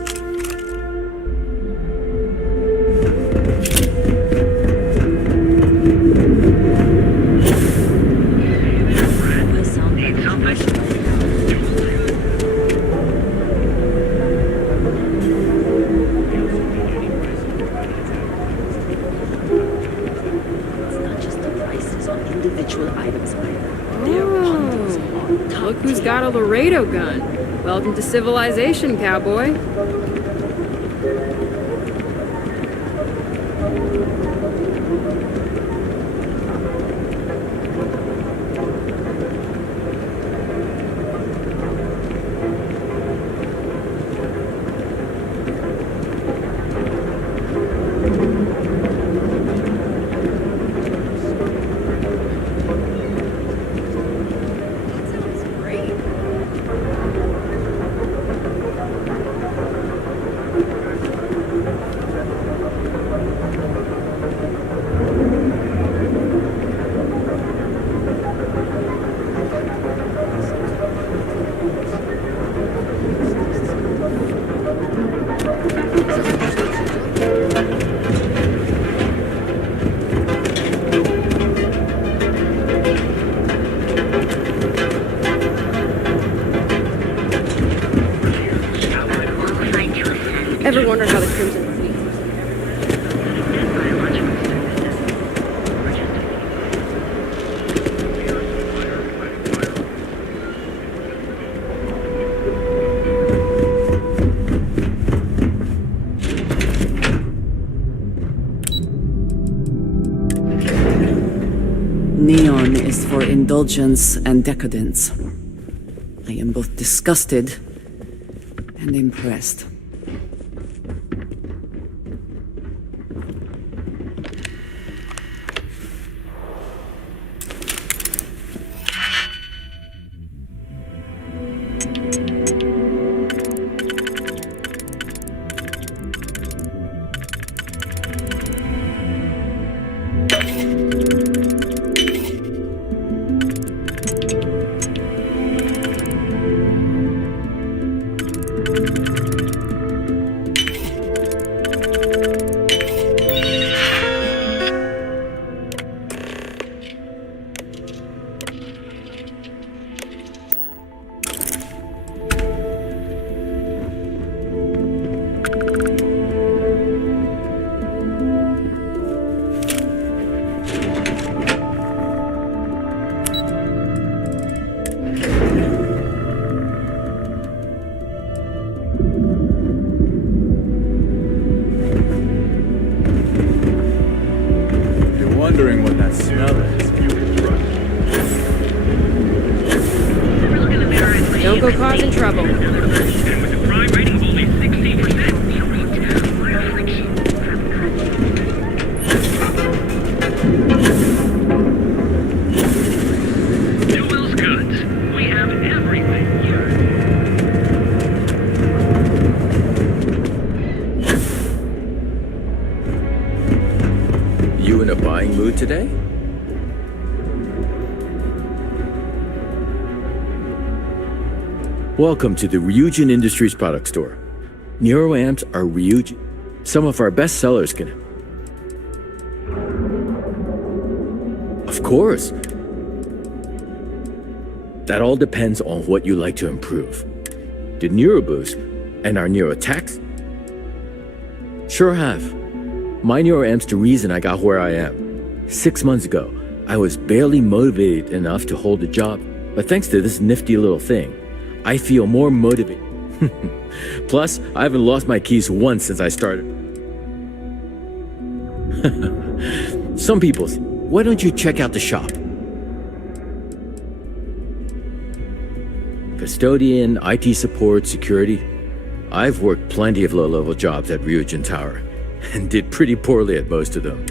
Look who's got a Laredo gun. Welcome to civilization, cowboy. Ever wonder how the Crimson Fleet... Neon is for indulgence and decadence. I am both disgusted and impressed. wondering what that smell is. Don't go causing trouble. Newell's Goods. We have everything here. You in a buying mood today? Welcome to the Ryujin Industries product store. Neuroamps are Ryujin. Some of our best sellers can... Of course. That all depends on what you like to improve. The NeuroBoost and our NeuroTax? Sure have. My NeuroAmp's the reason I got where I am. 6 months ago, I was barely motivated enough to hold a job, but thanks to this nifty little thing, I feel more motivated. Plus, I haven't lost my keys once since I started. Some people say, why don't you check out the shop? Custodian, IT support, security. I've worked plenty of low-level jobs at Ryujin Tower and did pretty poorly at most of them.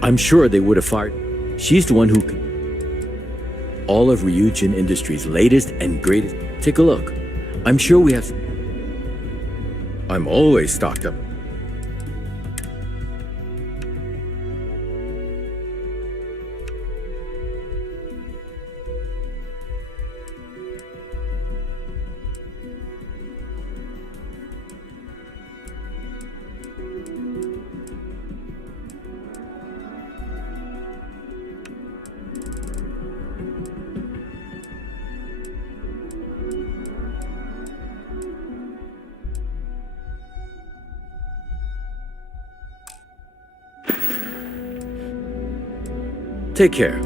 I'm sure they would have fired. She's the one who could. All of Ryujin Industries' latest and greatest. Take a look. I'm sure we have. I'm always stocked up. Take care.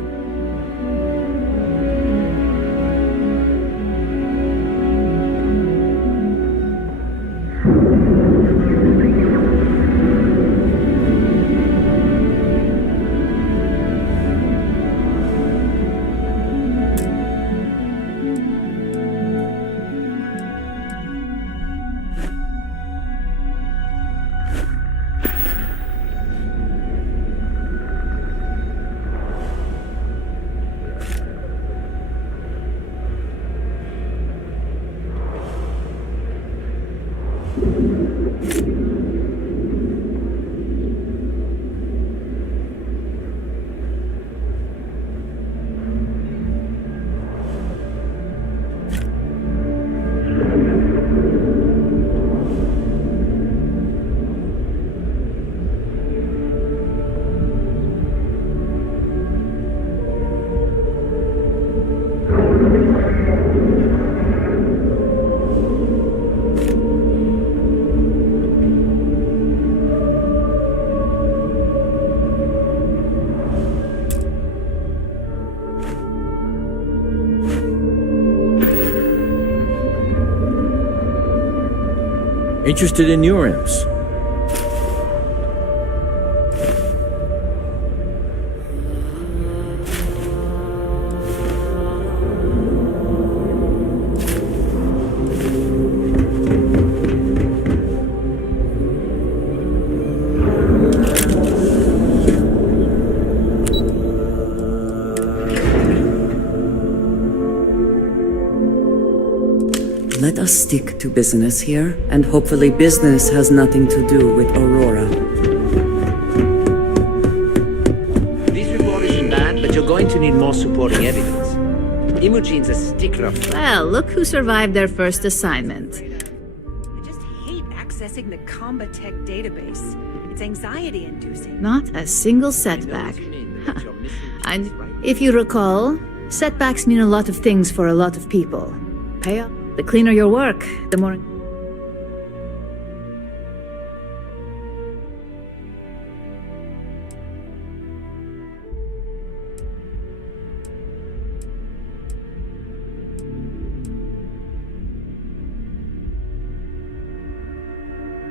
Interested in neuroamps? Let us stick to business here, and hopefully business has nothing to do with Aurora. This report isn't bad, but you're going to need more supporting evidence. Imogene's a stickler. Well, look who survived their first assignment. I just hate accessing the Combatech database. It's anxiety-inducing. Not a single setback. And if you recall, setbacks mean a lot of things for a lot of people. Pay up. The cleaner your work, the more...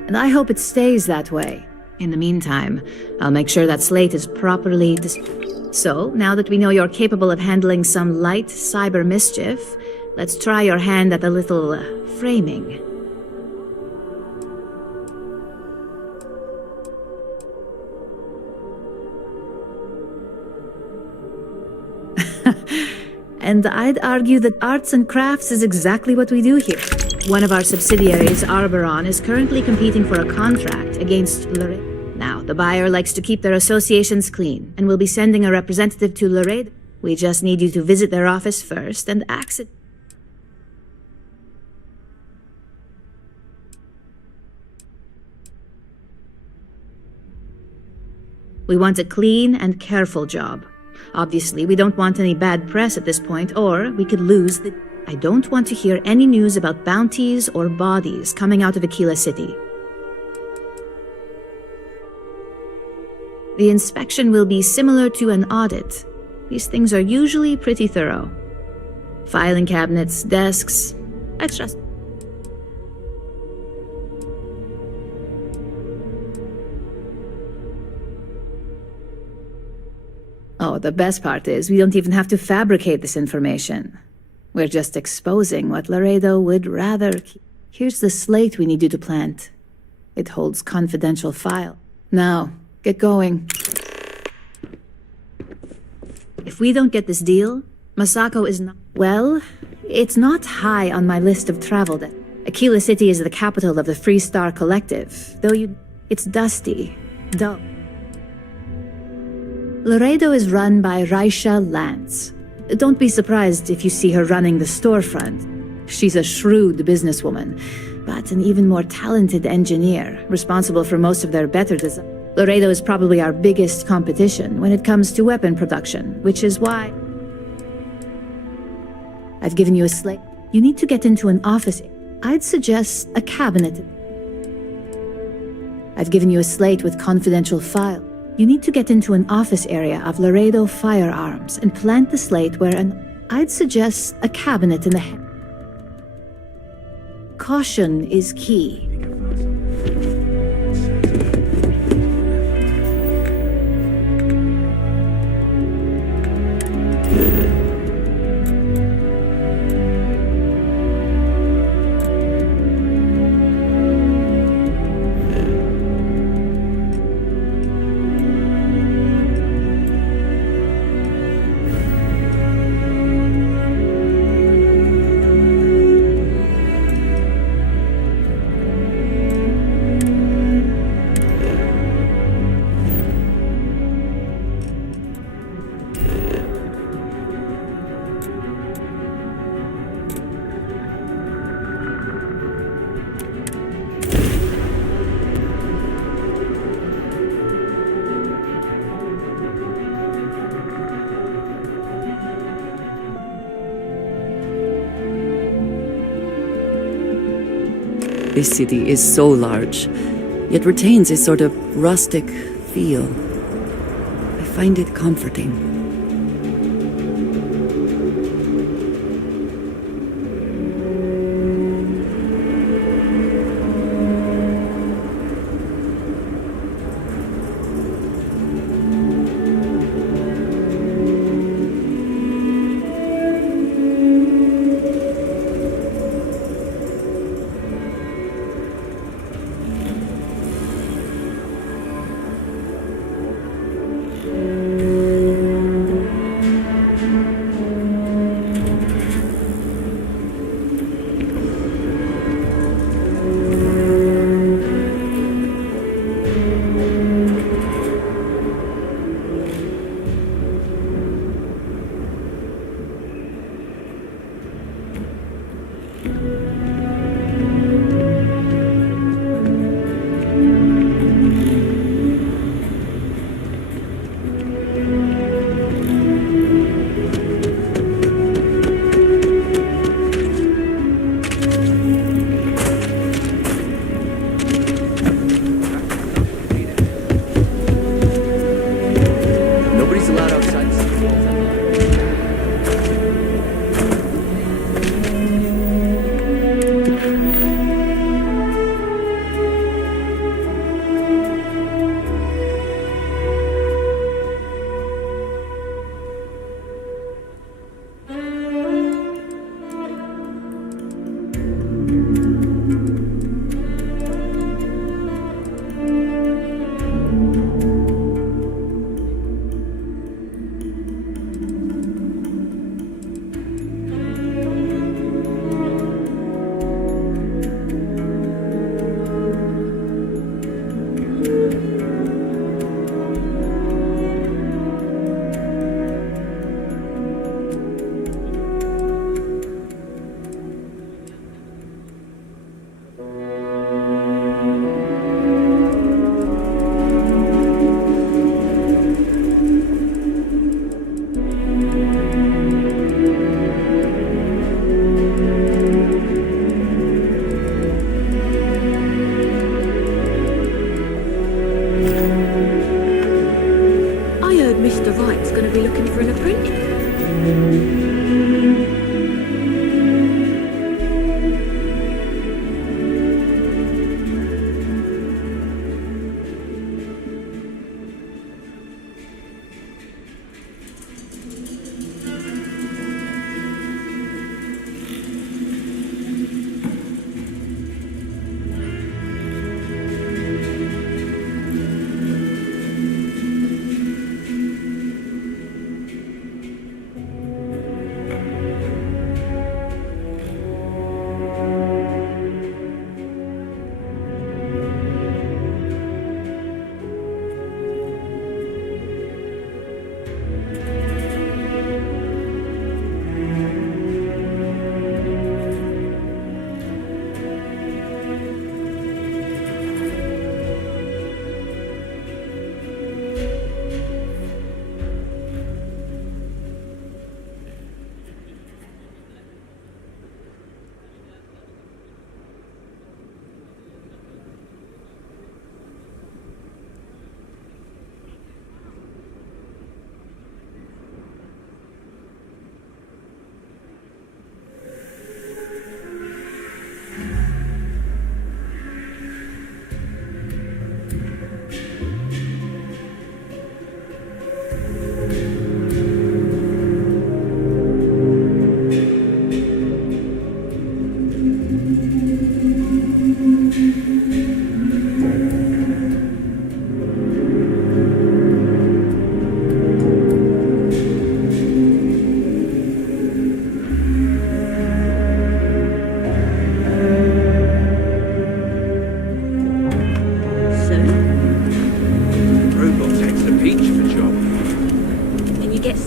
And I hope it stays that way. In the meantime, I'll make sure that slate is properly So, now that we know you're capable of handling some light cyber mischief, let's try your hand at a little framing. And I'd argue that arts and crafts is exactly what we do here. One of our subsidiaries, Arboron, is currently competing for a contract against Laredo. Now, the buyer likes to keep their associations clean, and will be sending a representative to Laredo. We just need you to visit their office first and access. We want a clean and careful job. Obviously, we don't want any bad press at this point, or we could lose the... I don't want to hear any news about bounties or bodies coming out of Aquila City. The inspection will be similar to an audit. These things are usually pretty thorough. Filing cabinets, desks, that's just... Oh, the best part is we don't even have to fabricate this information. We're just exposing what Laredo would rather keep. Here's the slate we need you to plant. It holds confidential file. Now, get going. If we don't get this deal, Masako is not... Well, it's not high on my list of travel that... Aquila City is the capital of the Free Star Collective, though it's dusty, dull. Laredo is run by Raisha Lance. Don't be surprised if you see her running the storefront. She's a shrewd businesswoman, but an even more talented engineer, responsible for most of their better design. Laredo is probably our biggest competition when it comes to weapon production, which is why... I've given you a slate. You need to get into an office. I'd suggest a cabinet. I've given you a slate with confidential file. You need to get into an office area of Laredo Firearms and plant the slate where I'd suggest a cabinet in the head. Caution is key. This city is so large, yet retains a sort of rustic feel. I find it comforting.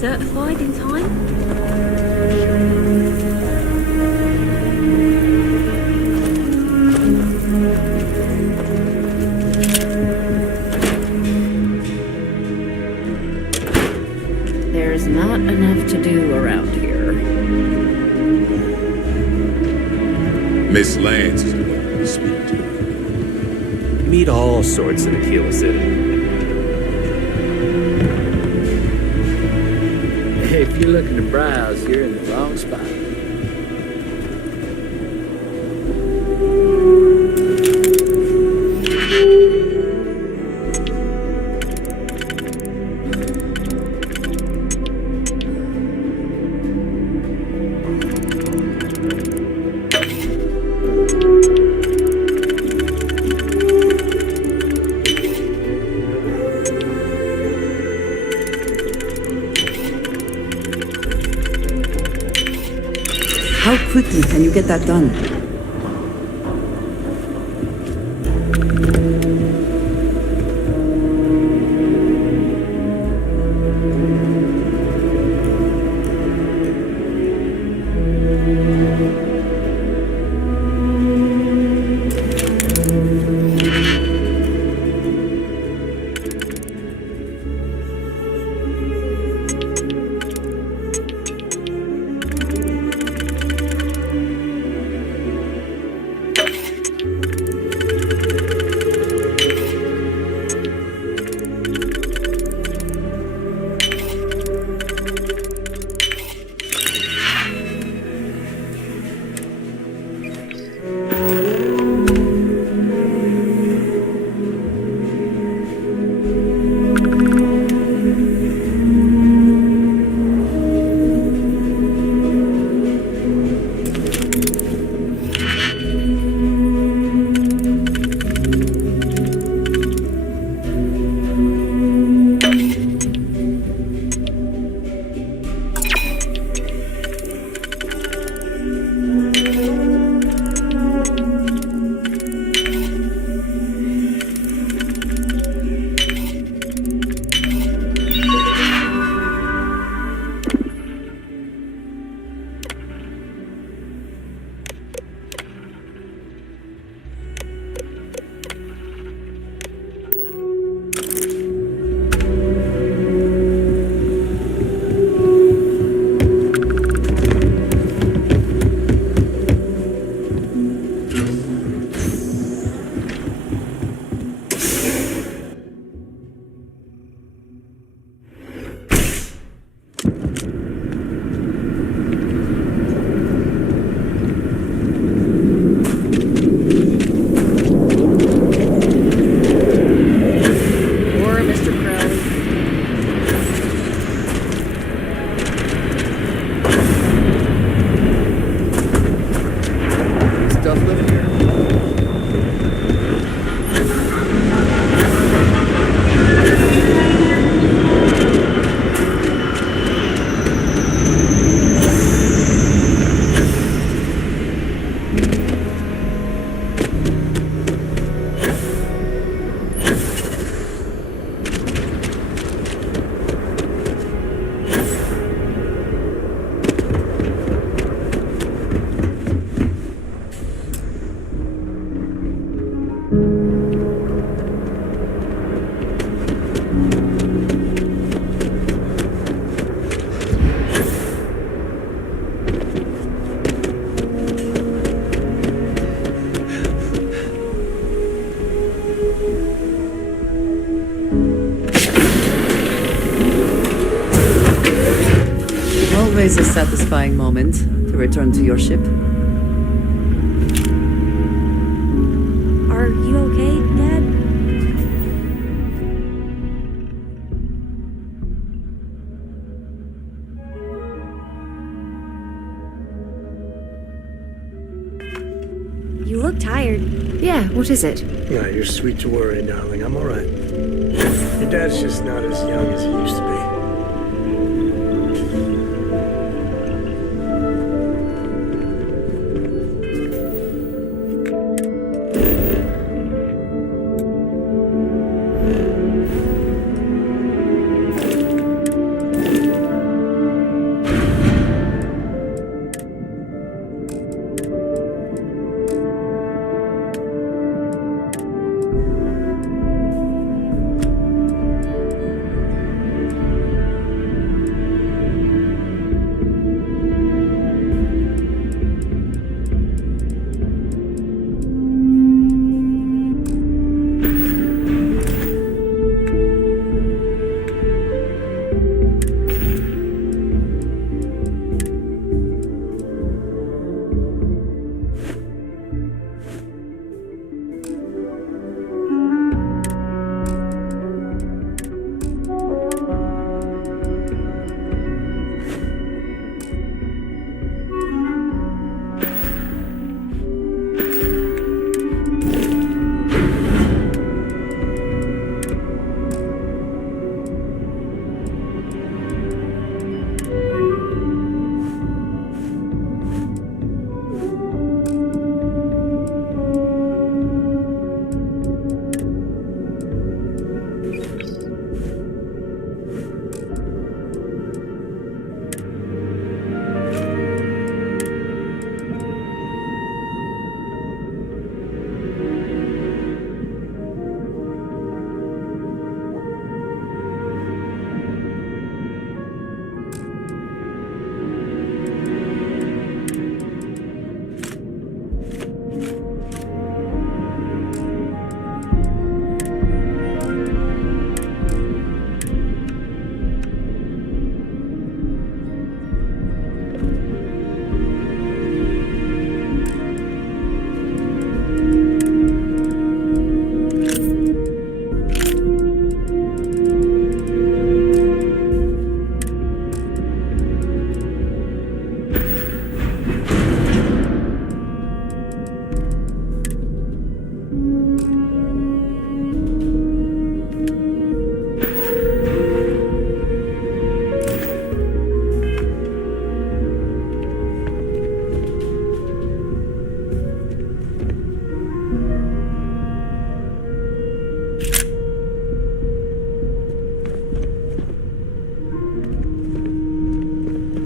certified in time? There's not enough to do around here. Miss Lance is the one to speak to. Meet all sorts in Aquila City. If you're looking to browse, you're in the wrong spot. How quickly can you get that done? Always a satisfying moment to return to your ship. Are you okay, Dad? You look tired. Yeah, what is it? Yeah, you're sweet to worry, darling. I'm all right. Your dad's just not as young as he used to be.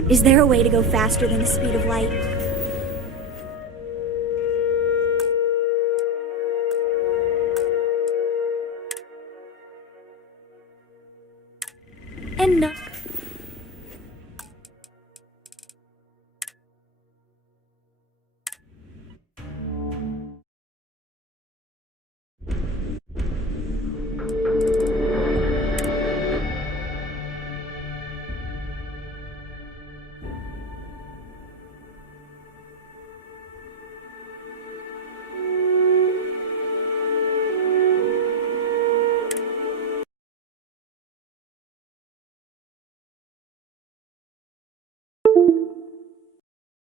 Is there a way to go faster than the speed of light? And not...